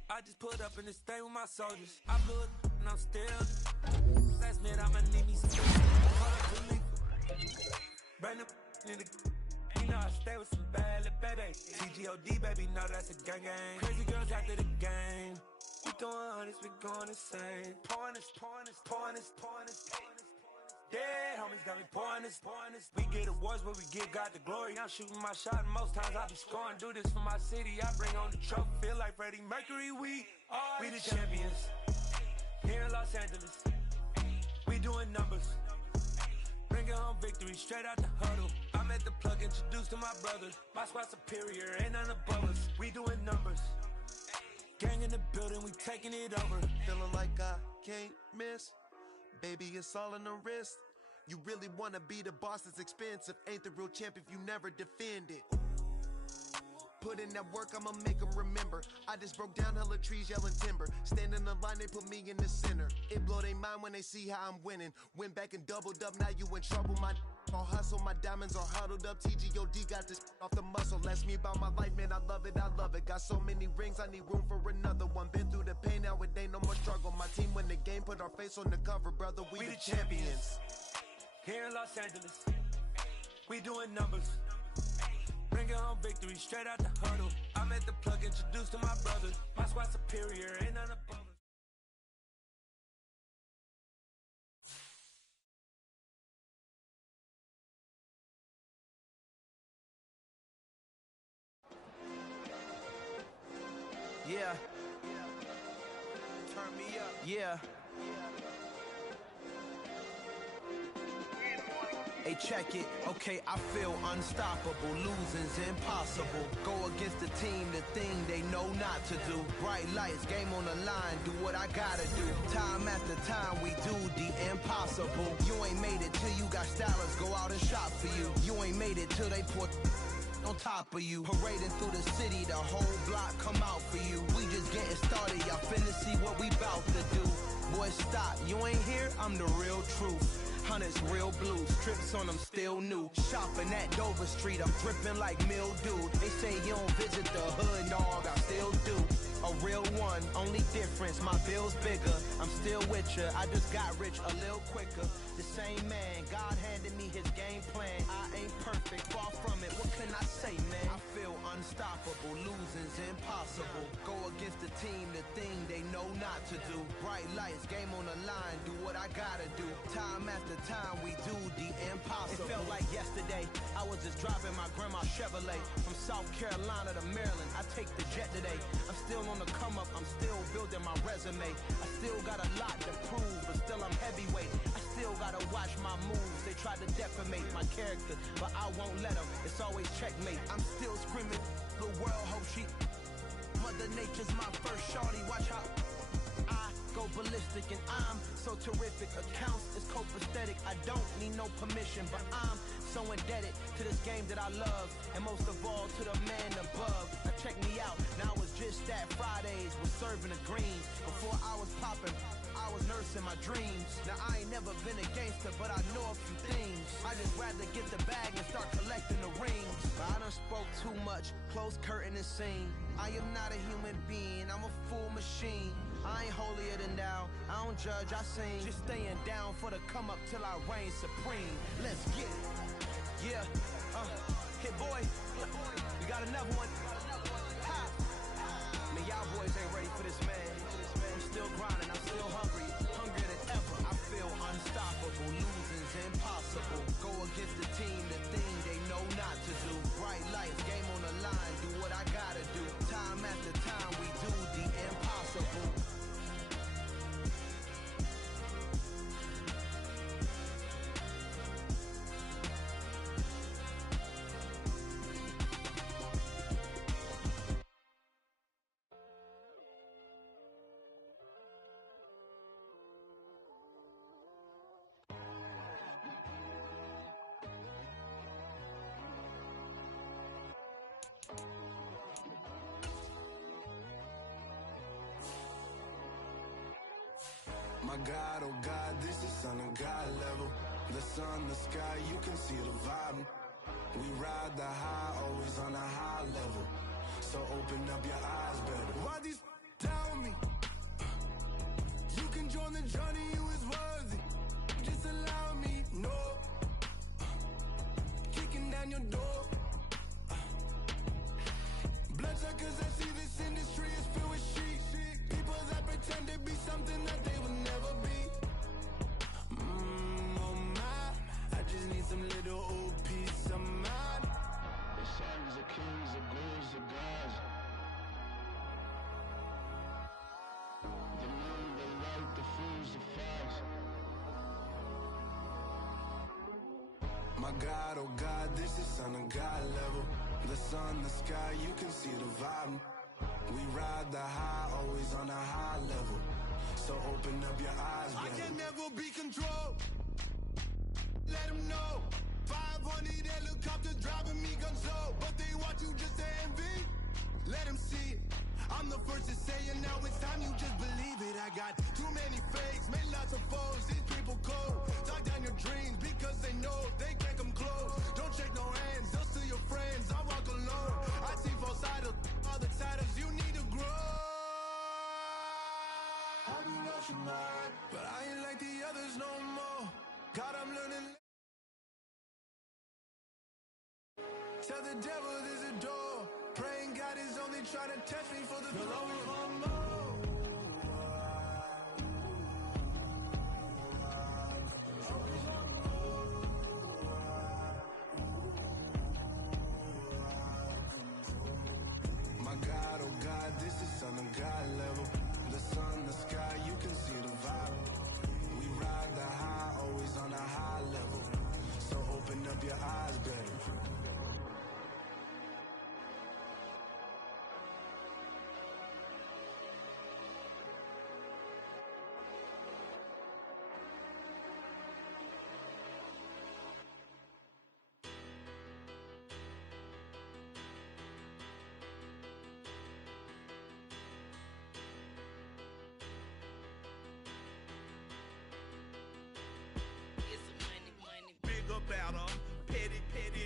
I just put up in this thing with my soldiers. I blew it and I'm still. Last minute, I'ma need me some. Brand new in the... You know I stay with some bad little baby. TGOD, baby, know that's a gang gang. Crazy girls after the game. We doing hundreds, we going insane. Pouring this. Yeah, homies got me pouring this. We get awards, but we give God the glory. I'm shooting my shot, and most times I be scoring. Do this for my city, I bring on the trophy. Feel like Freddie Mercury, we the champions. Here in Los Angeles, we doing numbers. Bringing home victory straight out the huddle. I'm at the plug, introduced to my brothers. My squad superior, ain't none above us. We doing numbers. Gang in the building, we taking it over. Feeling like I can't miss. Baby, it's all in the wrist. You really wanna be the boss, it's expensive. Ain't the real champ if you never defend it. Put in that work, I'ma make them remember. I just broke down hella trees, yelling timber. Stand in the line, they put me in the center. It blow they mind when they see how I'm winning. Went back and doubled up, now you in trouble. My all hustle, my diamonds are huddled up. TGOD got this off the muscle. Ask me about my life, man, I love it. Got so many rings, I need room for another one. Been through the pain, now it ain't no more struggle. My team win the game, put our face on the cover, brother. We the champions. Here in Los Angeles, we doing numbers. Bringing home victory straight out the huddle. I'm at the plug, introduced to my brothers. My squad superior, ain't none above us. Yeah. Turn me up. Yeah. Hey, check it. Okay, I feel unstoppable. Losing's impossible. Go against the team, the thing they know not to do. Bright lights, game on the line. Do what I gotta do. Time after time, we do the impossible. You ain't made it till you got stylists go out and shop for you. You ain't made it till they put on top of you. Parading through the city, the whole block come out for you. We just getting started, y'all finna see what we bout to do. Boy, stop, you ain't here, I'm the real truth. Hunters, real blues, trips on them still new. Shopping at Dover Street, I'm dripping like mildew. They say you don't visit the hood, dog, I still do. A real one, only difference, my bill's bigger. I'm still with ya, I just got rich a little quicker. The same man, God handed me his game plan. I ain't perfect, far from it, what can I say, man? I feel unstoppable, losing's impossible. Go against the team, the thing they know not to do. Bright lights, game on the line, do what I gotta do. Time after time, we do the impossible. It felt like yesterday, I was just driving my grandma's Chevrolet. From South Carolina to Maryland, I take the jet today. I'm still on the come up, I'm still building my resume. I still got a lot to prove, but still I'm heavyweight. I still gotta watch my moves, they try to defamate my character, but I won't let them, it's always checkmate. I'm still screaming, the world hope she, Mother Nature's my first shorty, watch how I go ballistic and I'm so terrific. Accounts is copacetic, I don't need no permission, but I'm so indebted to this game that I love, and most of all to the man above. Now check me out, now it's just that Fridays was serving the greens. Before I was popping, I was nursing my dreams. Now I ain't never been a gangster, but I know a few things. I just rather get the bag and start collecting the rings. But I done spoke too much, close curtain and scene. I am not a human being, I'm a full machine. I ain't holier than thou, I don't judge, I sing. Just staying down for the come up till I reign supreme. Let's get it. Yeah, hit boy, we got another one. Ha! Man, y'all boys ain't ready for this, man. I'm still grinding, I'm still hungry, hungrier than ever. I feel unstoppable, losing's impossible. Go against the team, the thing they know not to do. Bright lights, game on the line, do what I gotta do. Time after time, we do the impossible. My God, oh God, this is son of God level. The sun, the sky, you can see the vibe. We ride the high, always on a high level. So open up your eyes better. Why these tell me? You can join the journey, you is worthy. Just allow me, no. Kicking down your door. Bloodshot cause I see this industry is filled with shit. People that pretend to be something that they will never be. Oh my, I just need some little old peace of mind. The sons are kings, the ghouls are gods. The moon, the light, the fools, the facts. My God, oh God, this is son of God level. The sun, the sky, you can see the vibe. We ride the high, always on a high level. So open up your eyes, baby. I can never be controlled. Let them know. 500 helicopters driving me gonzo. But they want you just to envy. Let them see it. I'm the first to say it, now it's time you just believe it. I got too many fakes, made lots of foes. These people cold. Talk down your dreams because they know they can't come close. Don't shake no hands, those to your friends. I walk alone. I see false idols, other titles. You need to grow. I be lost your mind, but I ain't like the others no more. God, I'm learning. Tell the devil there's a door. Praying God is only trying to test me for the glory of my My God, oh God, this is son of God level. The sun, the sky, you can see the vibe. We ride the high, always on a high level. So open up your eyes better.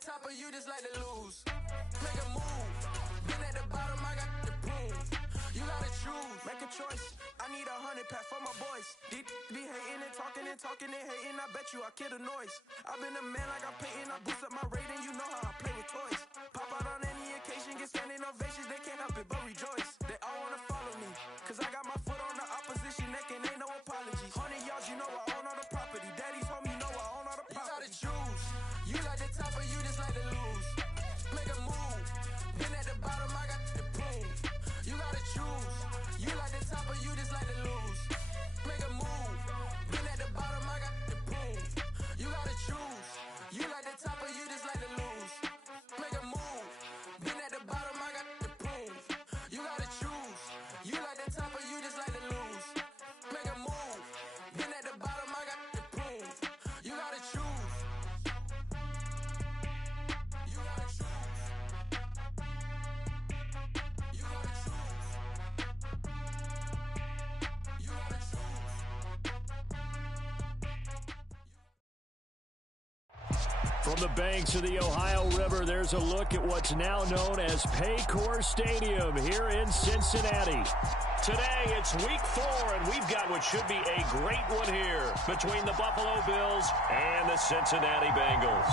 top of you just like to lose. Make a move. Been at the bottom, I got the prove. You gotta choose, make a choice. I need 100 pack for my boys. Be hating and talking and hating. I bet you I kill the noise. I've been a man like I'm Peyton. I boost up my rating. You know how I play with toys. Pop out on any occasion, get standing ovations. They can't help it but rejoice. They all wanna follow me, cause I got my foot on the opposition neck and ain't no apologies. 100 yards, you know I own all the property. Daddy's home, you know I own all the property. You gotta choose. You like the top or you just like to lose. Make a move. Been at the bottom, I got the prove. You gotta choose. You like the top or you just like to lose. Make a move. Been at the bottom, I got the prove. You gotta choose. You like the top or you just like to lose. Make a move. Been at the bottom, I got the prove. You gotta choose. You like the top or you just like to lose. Make a move. Been at the bottom, I got the prove. You gotta choose. You gotta choose. You gotta choose. You gotta choose. From the banks of the Ohio River, there's a look at what's now known as Paycor Stadium here in Cincinnati. Today, it's week 4, and we've got what should be a great one here between the Buffalo Bills and the Cincinnati Bengals.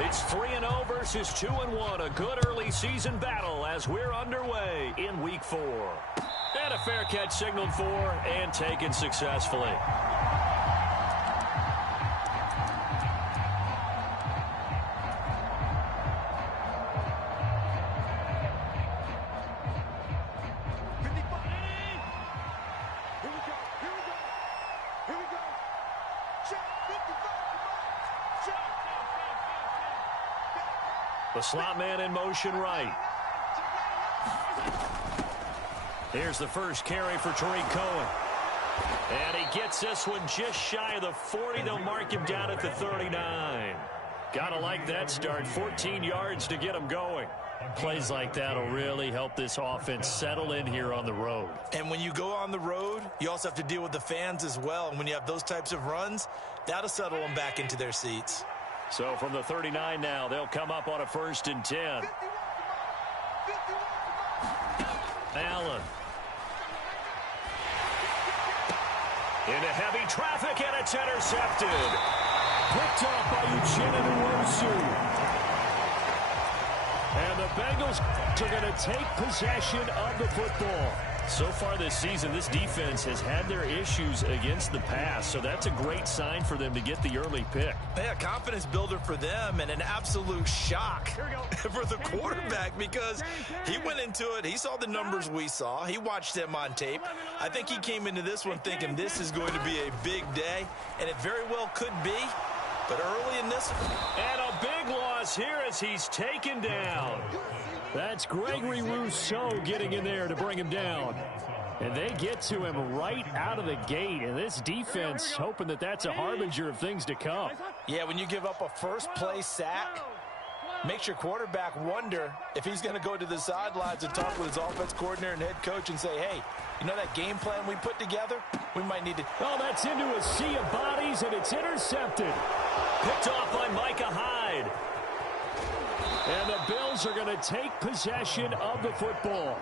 It's 3-0 versus 2-1, a good early season battle as we're underway in week 4. And a fair catch signaled for and taken successfully. The slot man in motion right. Here's the first carry for Tariq Cohen. And he gets this one just shy of the 40. They'll mark him down at the 39. Gotta like that start. 14 yards to get him going. Plays like that will really help this offense settle in here on the road. And when you go on the road, you also have to deal with the fans as well. And when you have those types of runs, that'll settle them back into their seats. So from the 39 now, they'll come up on a 1st and 10. Allen. Into heavy traffic, and it's intercepted. Picked up by Uchenna Nwosu. And the Bengals are going to take possession of the football. So far this season, this defense has had their issues against the pass, so that's a great sign for them to get the early pick. Yeah, confidence builder for them and an absolute shock for the quarterback because he went into it. He saw the numbers we saw. He watched them on tape. I think he came into this one thinking this is going to be a big day, and it very well could be. But early in this one. And a big loss here as he's taken down. That's Gregory Rousseau getting in there to bring him down. And they get to him right out of the gate. And this defense hoping that that's a harbinger of things to come. Yeah, when you give up a first-play sack, makes your quarterback wonder if he's going to go to the sidelines and talk with his offense coordinator and head coach and say, hey, you know that game plan we put together? We might need to... Oh, that's into a sea of bodies, and it's intercepted. Picked off by Micah Hyde. And the Bills are going to take possession of the football.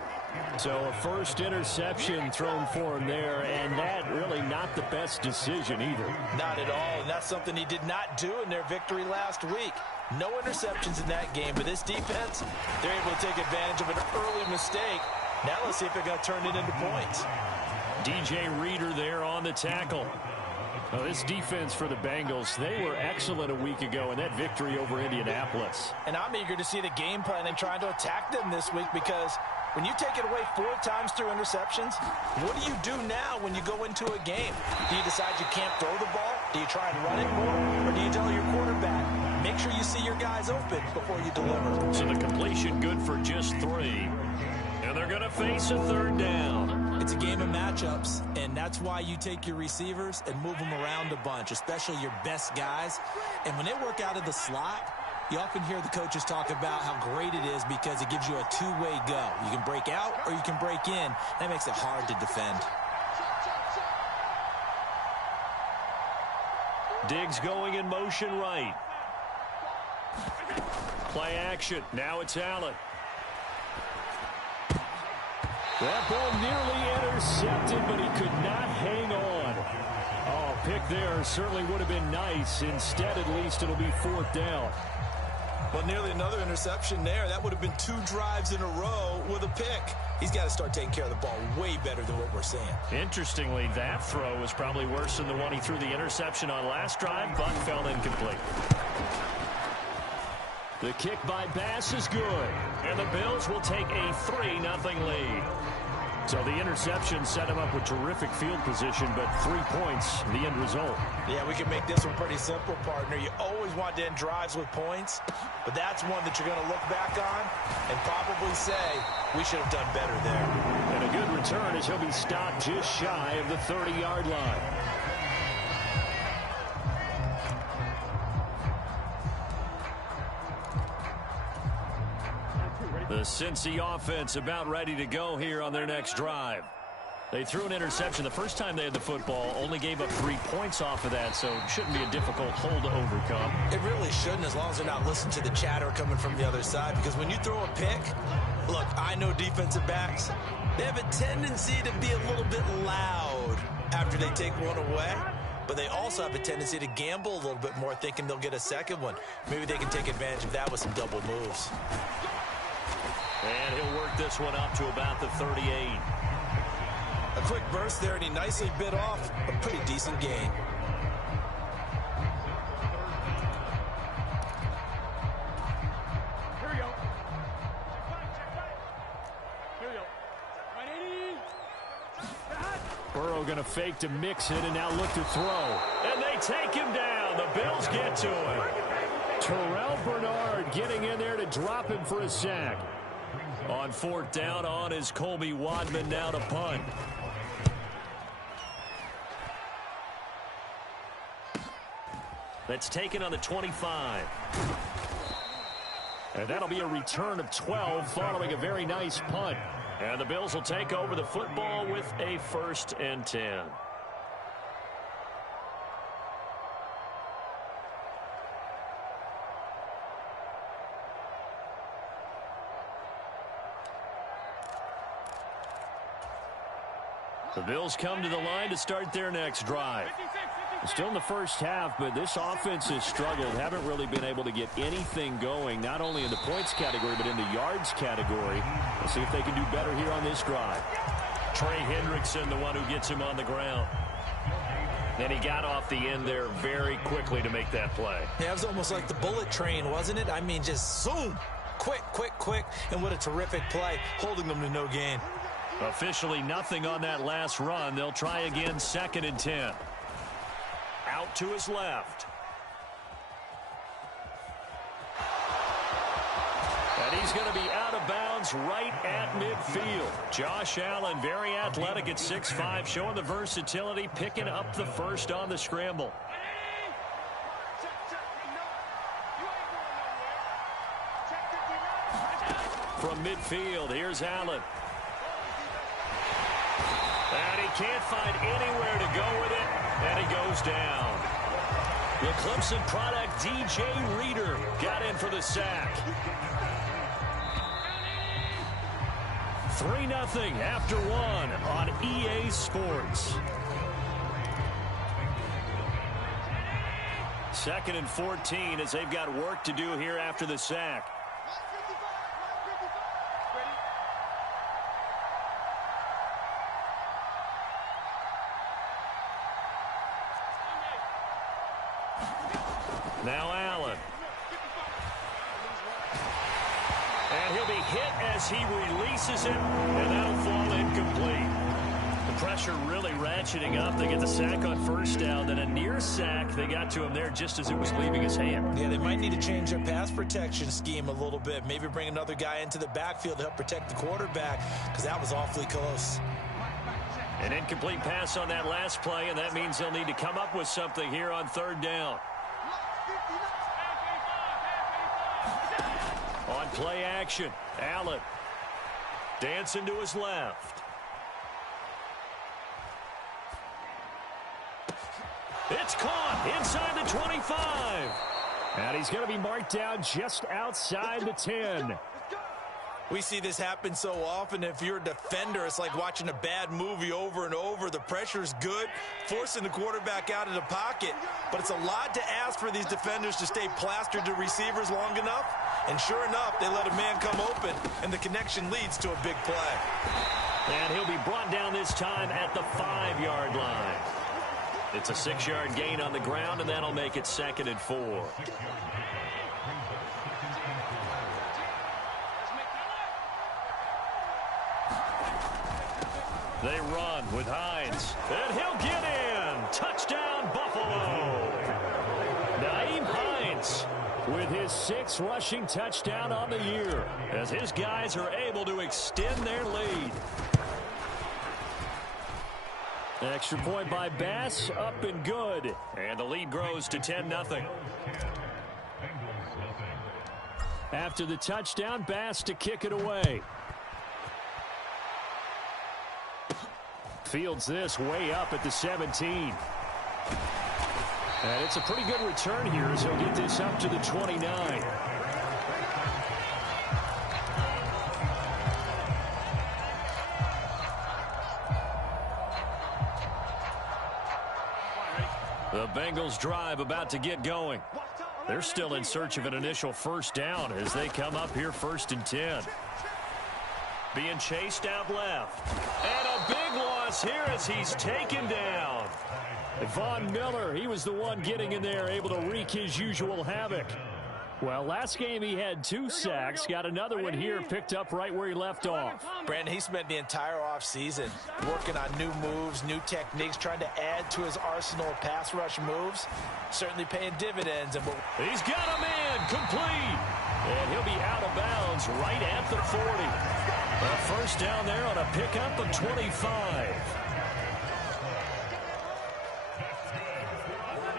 So a first interception thrown for him there, and that really not the best decision either. Not at all, and that's something he did not do in their victory last week. No interceptions in that game, but this defense, they're able to take advantage of an early mistake. Now let's see if they're going to turn it into points. DJ Reader there on the tackle. Oh, this defense for the Bengals, they were excellent a week ago in that victory over Indianapolis. And I'm eager to see the game plan and trying to attack them this week because when you take it away 4 times through interceptions, what do you do now when you go into a game? Do you decide you can't throw the ball? Do you try and run it more? Or do you tell your quarterback, make sure you see your guys open before you deliver? So the completion good for just 3. And they're going to face a 3rd down. It's a game of matchups, and that's why you take your receivers and move them around a bunch, especially your best guys. And when they work out of the slot, you often hear the coaches talk about how great it is because it gives you a two-way go. You can break out or you can break in. That makes it hard to defend. Diggs going in motion right. Play action. Now it's Allen. That ball nearly intercepted, but he could not hang on. Oh, pick there certainly would have been nice. Instead, at least, it'll be fourth down. Well, nearly another interception there. That would have been 2 drives in a row with a pick. He's got to start taking care of the ball way better than what we're seeing. Interestingly, that throw was probably worse than the one he threw the interception on last drive, but fell incomplete. The kick by Bass is good, and the Bills will take a 3-0 lead. So the interception set him up with terrific field position, but 3 points, the end result. Yeah, we can make this one pretty simple, partner. You always want to end drives with points, but that's one that you're going to look back on and probably say, we should have done better there. And a good return as he'll be stopped just shy of the 30-yard line. The Cincy offense about ready to go here on their next drive. They threw an interception the first time they had the football, only gave up 3 points off of that, so it shouldn't be a difficult hole to overcome. It really shouldn't, as long as they're not listening to the chatter coming from the other side, because when you throw a pick, look, I know defensive backs, they have a tendency to be a little bit loud after they take one away, but they also have a tendency to gamble a little bit more, thinking they'll get a second one. Maybe they can take advantage of that with some double moves. And he'll work this one up to about the 38. A quick burst there, and he nicely bit off a pretty decent gain. Here we go. Here we go. 180. Burrow going to fake to mix it and now look to throw. And they take him down. The Bills get to him. Terrell Bernard getting in there to drop him for a sack. On fourth down on is Colby Wadman now to punt. That's taken on the 25. And that'll be a return of 12 following a very nice punt. And the Bills will take over the football with a 1st and 10. The Bills come to the line to start their next drive. Still in the first half, but this offense has struggled. Haven't really been able to get anything going, not only in the points category, but in the yards category. We'll see if they can do better here on this drive. Trey Hendrickson, the one who gets him on the ground. And he got off the end there very quickly to make that play. Yeah, it was almost like the bullet train, wasn't it? I mean, just zoom. Quick, quick, quick. And what a terrific play, holding them to no gain. Officially nothing on that last run. They'll try again, 2nd and 10. Out to his left. And he's going to be out of bounds right at midfield. Josh Allen, very athletic at 6'5", showing the versatility, picking up the first on the scramble. From midfield, here's Allen. And he can't find anywhere to go with it, and he goes down. The Clemson product, DJ Reader, got in for the sack. 3-0 after 1 on EA Sports. 2nd and 14 as they've got work to do here after the sack. Now Allen. And he'll be hit as he releases it, and that'll fall incomplete. The pressure really ratcheting up. They get the sack on 1st down, then a near sack. They got to him there just as it was leaving his hand. Yeah, they might need to change their pass protection scheme a little bit. Maybe bring another guy into the backfield to help protect the quarterback, because that was awfully close. An incomplete pass on that last play, and that means they'll need to come up with something here on third down. On play action, Allen dancing to his left. It's caught inside the 25. And he's going to be marked down just outside the 10. We see this happen so often. If you're a defender, it's like watching a bad movie over and over. The pressure's good, forcing the quarterback out of the pocket. But it's a lot to ask for these defenders to stay plastered to receivers long enough. And sure enough, they let a man come open, and the connection leads to a big play. And he'll be brought down this time at the 5-yard line. It's a 6-yard gain on the ground, and that'll make it 2nd and 4. They run with Hines, and he'll get in. Touchdown, Buffalo. Nyheim Hines with his 6th rushing touchdown on the year, as his guys are able to extend their lead. Extra point by Bass, up and good. And the lead grows to 10-0. After the touchdown, Bass to kick it away. Fields this way up at the 17. And it's a pretty good return here as he'll get this up to the 29. The Bengals drive about to get going. They're still in search of an initial first down as they come up here 1st and 10. Being chased out left. And a big loss here as he's taken down. Von Miller, he was the one getting in there, able to wreak his usual havoc. Well, last game he had 2 sacks. Got another one here, picked up right where he left off. Brandon, he spent the entire offseason working on new moves, new techniques, trying to add to his arsenal of pass rush moves. Certainly paying dividends. He's got a man complete. And he'll be out of bounds right at the 40. A first down there on a pickup of 25.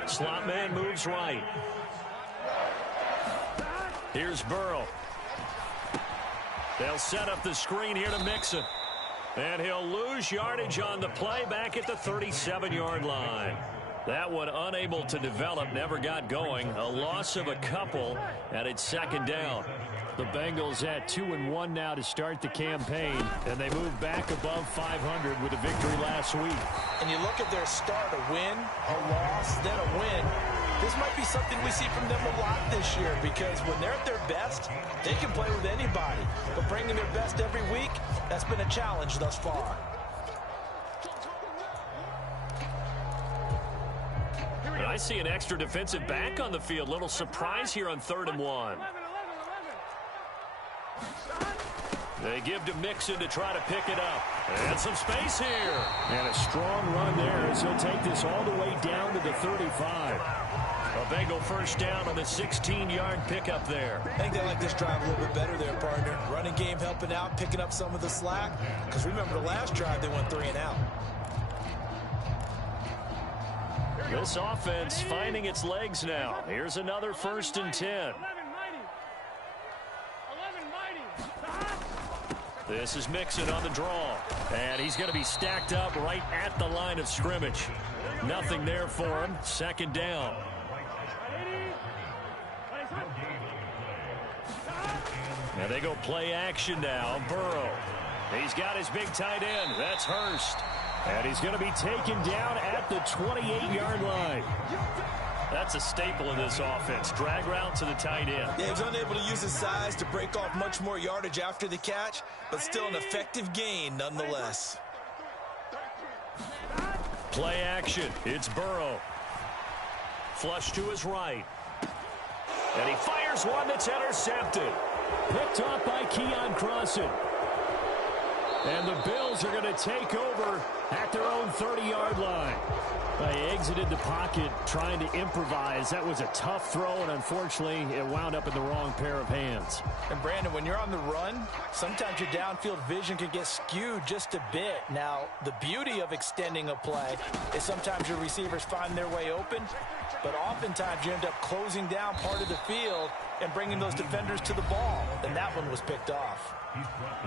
Slot man moves right. Here's Burrow. They'll set up the screen here to Mixon. And he'll lose yardage on the play back at the 37-yard line. That one unable to develop, never got going. A loss of a couple, and it's 2nd down. The Bengals at 2-1 now to start the campaign, and they move back above 500 with a victory last week. And you look at their start, a win, a loss, then a win. This might be something we see from them a lot this year, because when they're at their best, they can play with anybody. But bringing their best every week, that's been a challenge thus far. I see an extra defensive back on the field. Little surprise here on 3rd and 1. They give to Mixon to try to pick it up. And some space here. And a strong run there as he'll take this all the way down to the 35. A Bengal first down on the 16-yard pickup there. I think they like this drive a little bit better there, partner. Running game helping out, picking up some of the slack. Because remember the last drive, they went 3 and out. This offense finding its legs now. Here's another 1st and 10. This is Mixon on the draw. And he's going to be stacked up right at the line of scrimmage. Nothing there for him. 2nd down. And they go play action now. Burrow. He's got his big tight end. That's Hurst. And he's going to be taken down at the 28-yard line. That's a staple of this offense. Drag route to the tight end. Yeah, he was unable to use his size to break off much more yardage after the catch, but still an effective gain nonetheless. Play action. It's Burrow. Flush to his right. And he fires one that's intercepted. Picked off by Keon Crossan. And the Bills are going to take over at their own 30-yard line. They exited the pocket trying to improvise. That was a tough throw, and unfortunately, it wound up in the wrong pair of hands. And, Brandon, when you're on the run, sometimes your downfield vision can get skewed just a bit. Now, the beauty of extending a play is sometimes your receivers find their way open, but oftentimes you end up closing down part of the field and bringing those defenders to the ball, and that one was picked off.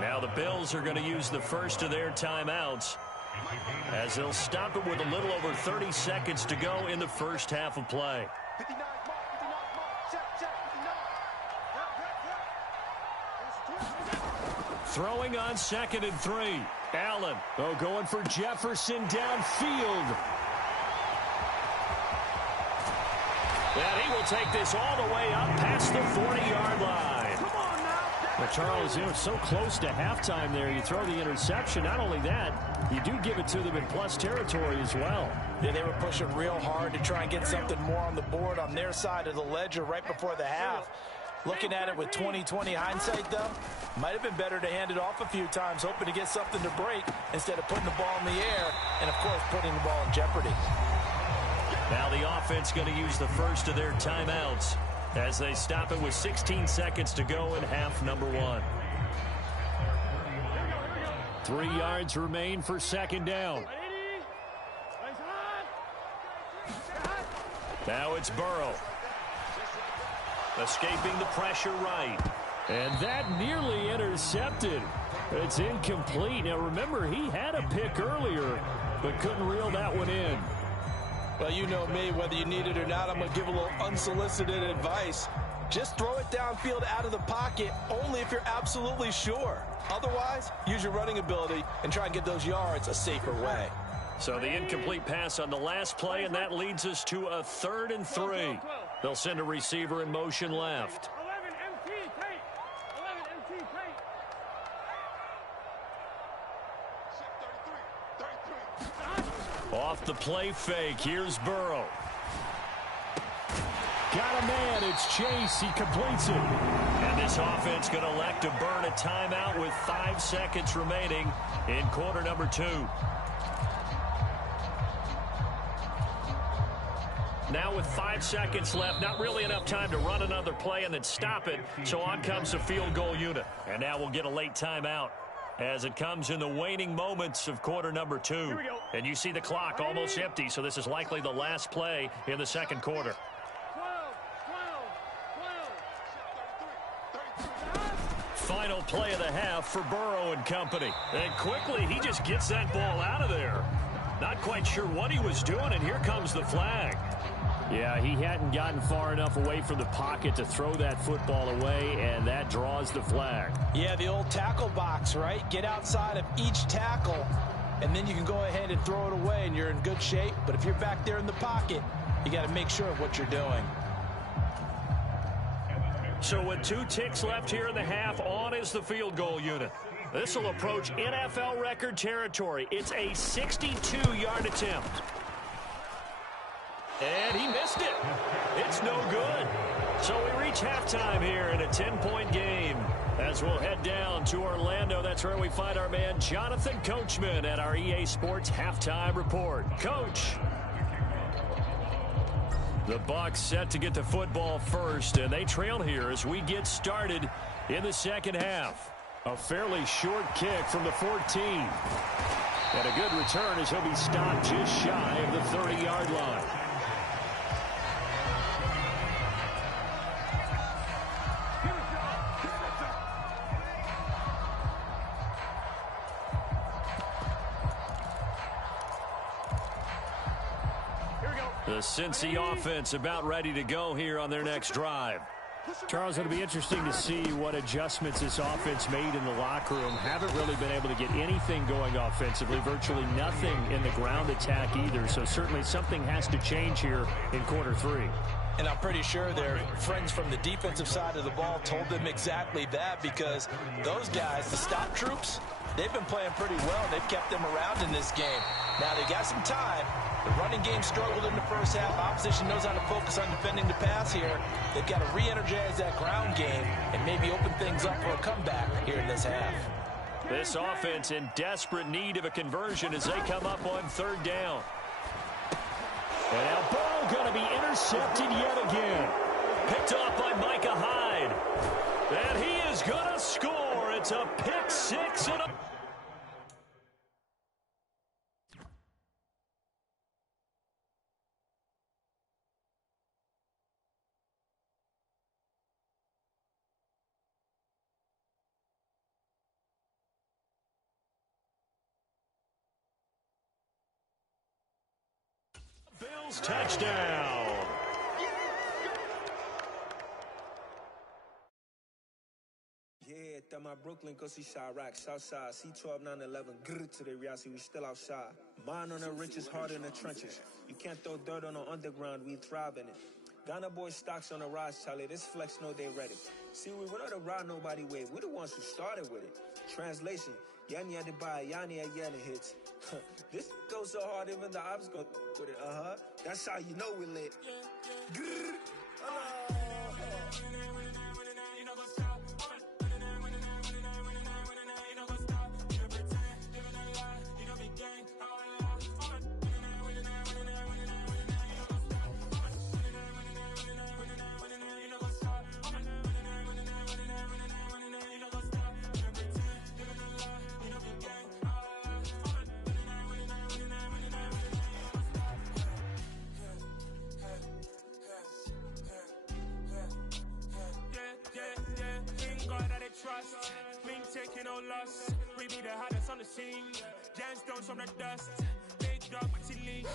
Now the Bills are going to use the first of their timeouts as they'll stop it with a little over 30 seconds to go in the first half of play. Throwing on 2nd and 3. Allen, going for Jefferson downfield. And he will take this all the way up past the 40-yard line. Come on now. But Charles, you know, so close to halftime there. You throw the interception. Not only that, you do give it to them in plus territory as well. Yeah, they were pushing real hard to try and get something more on the board on their side of the ledger right before the half. Looking at it with 20/20 hindsight, though, might have been better to hand it off a few times, hoping to get something to break instead of putting the ball in the air and, of course, putting the ball in jeopardy. Now the offense going to use the first of their timeouts as they stop it with 16 seconds to go in half number 1. 3 yards remain for 2nd down. Now it's Burrow. Escaping the pressure right. And that nearly intercepted. It's incomplete. Now remember, he had a pick earlier, but couldn't reel that one in. Well, you know me, whether you need it or not, I'm going to give a little unsolicited advice. Just throw it downfield out of the pocket only if you're absolutely sure. Otherwise, use your running ability and try and get those yards a safer way. So the incomplete pass on the last play, and that leads us to a 3rd and 3. They'll send a receiver in motion left. 11 MT tape. 11 MT tape. Off the play fake, here's Burrow. Got a man, it's Chase, he completes it. And this offense going to elect to burn a timeout with 5 seconds remaining in quarter number 2. Now with 5 seconds left, not really enough time to run another play and then stop it, so on comes the field goal unit. And now we'll get a late timeout as it comes in the waning moments of quarter number 2. And you see the clock almost empty, so this is likely the last play in the second quarter. 12. Final play of the half for Burrow and company. And quickly, he just gets that ball out of there. Not quite sure what he was doing, and here comes the flag. Yeah, he hadn't gotten far enough away from the pocket to throw that football away, and that draws the flag. Yeah, the old tackle box, right? Get outside of each tackle, and then you can go ahead and throw it away, and you're in good shape. But if you're back there in the pocket, you got to make sure of what you're doing. So with 2 ticks left here in the half, on is the field goal unit. This will approach NFL record territory. It's a 62-yard attempt. And he missed it. It's no good. So we reach halftime here in a 10-point game. As we'll head down to Orlando, that's where we find our man Jonathan Coachman at our EA Sports Halftime Report. Coach. The Bucs set to get the football first, and they trail here as we get started in the second half. A fairly short kick from the 14. And a good return as he'll be stopped just shy of the 30-yard line. The Cincy offense about ready to go here on their next drive. Charles, it'll be interesting to see what adjustments this offense made in the locker room. Haven't really been able to get anything going offensively, virtually nothing in the ground attack either. So certainly something has to change here in quarter 3. And I'm pretty sure their friends from the defensive side of the ball told them exactly that, because those guys, the stop troops, they've been playing pretty well. They've kept them around in this game. Now they got some time. The running game struggled in the first half. Opposition knows how to focus on defending the pass here. They've got to re-energize that ground game and maybe open things up for a comeback here in this half. This offense in desperate need of a conversion as they come up on third down. And now Burrow going to be intercepted yet again. Picked off by Micah Hyde. And he is going to score. It's a pick six and a... Bills touchdown. Yeah, that my Brooklyn, go see Chirac, Southside, C12, 911, grr to the reality, we still outside. Mine on the riches, hard in the trenches. You can't throw dirt on the underground, we thrive in it. Ghana boys stocks on the rise, Charlie, this flex know they ready. See, we not the ride nobody wave, we the ones who started with it. Translation, Yanni had to buy, Yanni had Yanni hits. This goes so hard, even the ops go with it, That's how you know we lit. Grr, trust, been taking no loss. We be the hottest on the scene. Gemstones from the dust. Big dog, Maxi leash.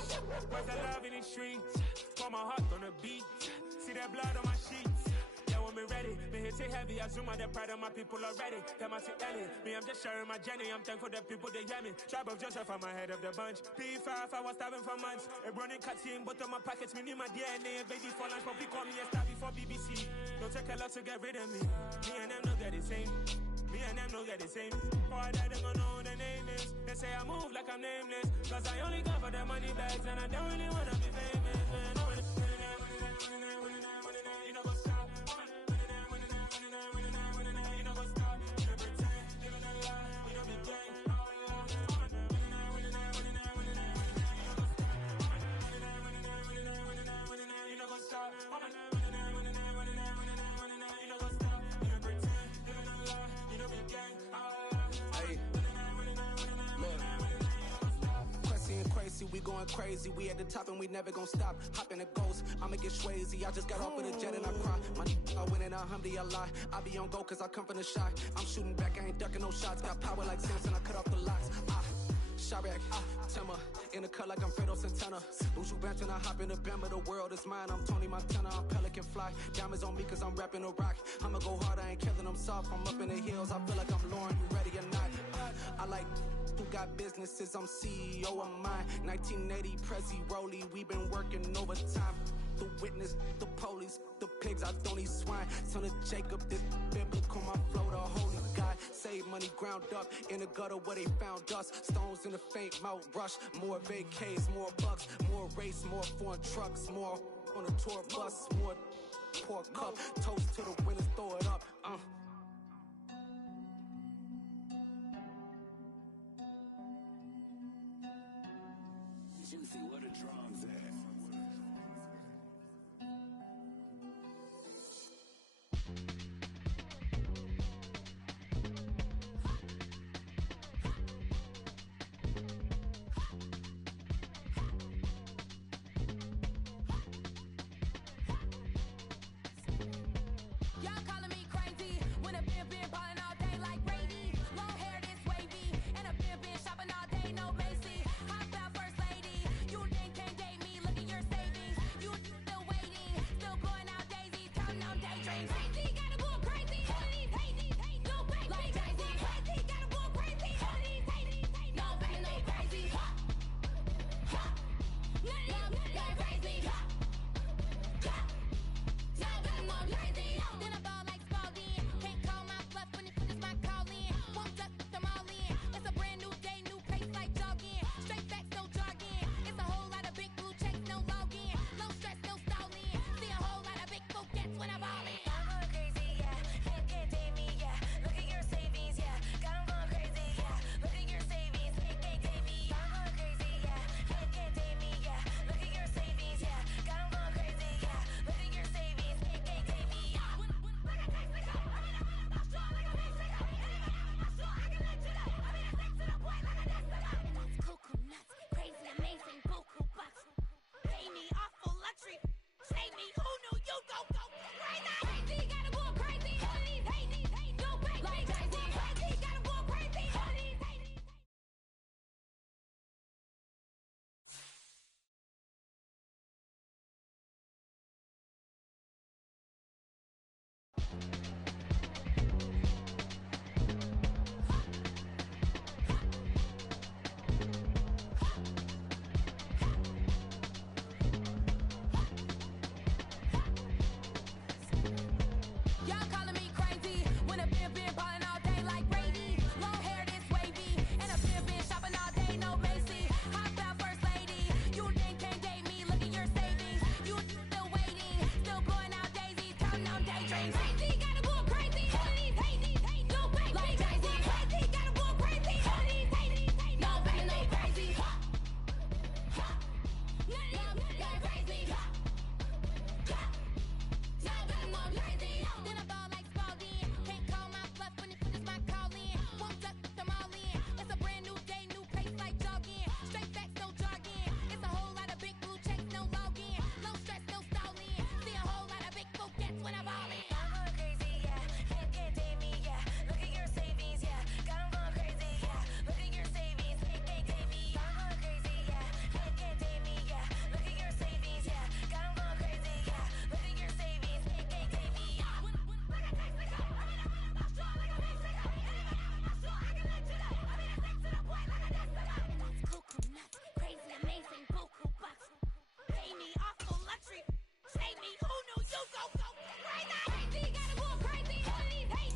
Where's the love in the streets? Pour my heart on the beat. See that blood on my sheets. Yeah, when me ready, me hit it heavy. I zoom out the pride of my people already. Them I see Ellie. Me, I'm just sharing my journey. I'm thankful that people they hear me. Tribe of Joseph, I'm ahead of the bunch. P5, I was starving for months. A running cut in, but on my pockets, me need my DNA. Baby for lunch, but we call me a star before BBC. Don't take a lot to get rid of me. Me and them don't get the same. Me and them don't get the same. Boy, that they gonna know who the name is. They say I move like I'm nameless. Cause I only come for the money bags and I don't really wanna be famous, man. You know what's up? You know what's up? You know pretend, living a lie. You know be gang. You know what's up? We going crazy, we at the top and we never gonna stop. Hop in a ghost, I'ma get swayzy. I just got off with a jet and I cry. Money, I win in a Humvee, I lie. I be on go cause I come from the shot. I'm shooting back, I ain't ducking no shots. Got power like Samson, I cut off the locks. Chirac, Timmer, in the cut like I'm Fredo Santana. Buju Banton, I hop in the Bama, the world is mine. I'm Tony Montana, I'm Pelican Fly. Diamonds on me cause I'm rapping a rock. I'ma go hard, I ain't killing them soft. I'm up in the hills, I feel like I'm Lauren, you ready or not? I like who got businesses, I'm CEO of mine. 1980 Prezi Rolly, we been working overtime. The witness, the police, the pigs, I don't eat swine. Son of Jacob, this biblical, my flow, the holy God. Save money ground up in the gutter where they found us. Stones in the faint mouth rush. More vacays, more bucks, more race, more foreign trucks, more on a tour bus, more pour cup. Toast to the winners, throw it up. Juicy, what a drums at. Y'all calling me crazy when a been ballin' all day like Brady. Long hair this wavy, and a been shopping all day, no Macy. Hop out first lady, you think can't date me? Look at your Crazy, gotta go crazy. All these hate, no fake. Like crazy, crazy, gotta go crazy. All these hate, no fake, no crazy. Nothing, go crazy. Y'all better more crazy. Then I ball like Spalding. Can't call my bluff when it's just my call in. Won't duck them all in. It's a brand new day, new pace like jogging. Straight facts, no jargon. It's a whole lot of big blue checks, no login. No stress, no stalling. See a whole lot of big folk, that's when I ball in. I'm going crazy, yeah. Can't date me, yeah. Look at your savings, yeah. Got 'em going crazy, yeah. Look at your savings, can't date me. I'm going crazy, yeah. Can't date me, yeah. Look at your savings, yeah. Got 'em going crazy, yeah. Look at your savings, can't date me. Cuckoo nuts, crazy, amazing, buku bucks. Pay me awful luxury. Say me, who knew you go crazy? Crazy, gotta go crazy. All these hate,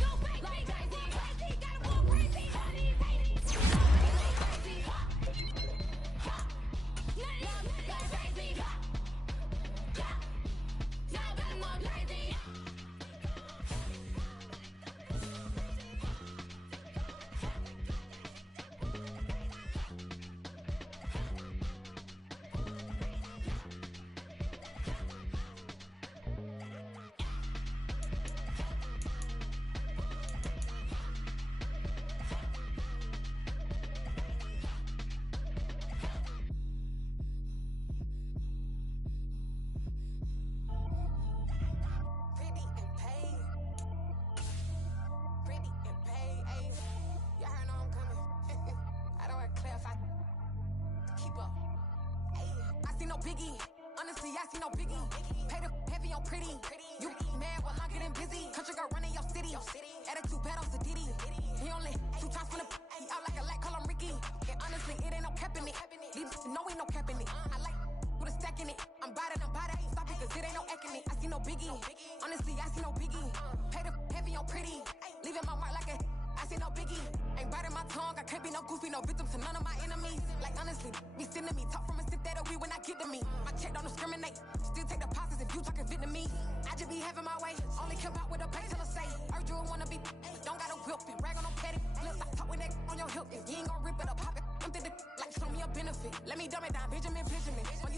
no fake. Like crazy, crazy, gotta go crazy. All these hate, crazy. Nothing, go crazy. Y'all better more crazy. Pretty and paid. Pretty and paid, ayy. Y'all heard know I'm coming. I don't want to clarify. Keep up. Ayy. I see no biggie. Honestly, I see no biggie. Pay the heavy on pretty. You mad while I'm getting busy. Country girl running your city. Attitude bad on Sadidi. He only 2 times from the he out like a light, call him Ricky. And honestly, it ain't no cap in it. These know ain't no cap in it. I like with a stack in it. I'm about it. Stop it, cause it ain't no acting it. I see no biggie. Honestly, I see no biggie. Pay the heavy on pretty. Leaving my mark like a I see no biggie. Ain't biting my tongue. I can't be no goofy, no victim to none of my enemies. Like honestly, be sending me talk from a sip that'll be when I get to me. My check don't discriminate. Still take deposits if you talking Vietnamese. I just be having my way. Only care about what the pay till I say. Urge you wanna be, don't gotta whip it. Rag on no petty. Let's not talk with that on your hip. If you ain't gon' rip it up, pop it. I'm the like show me a benefit. Let me dumb it down, Benjamin. When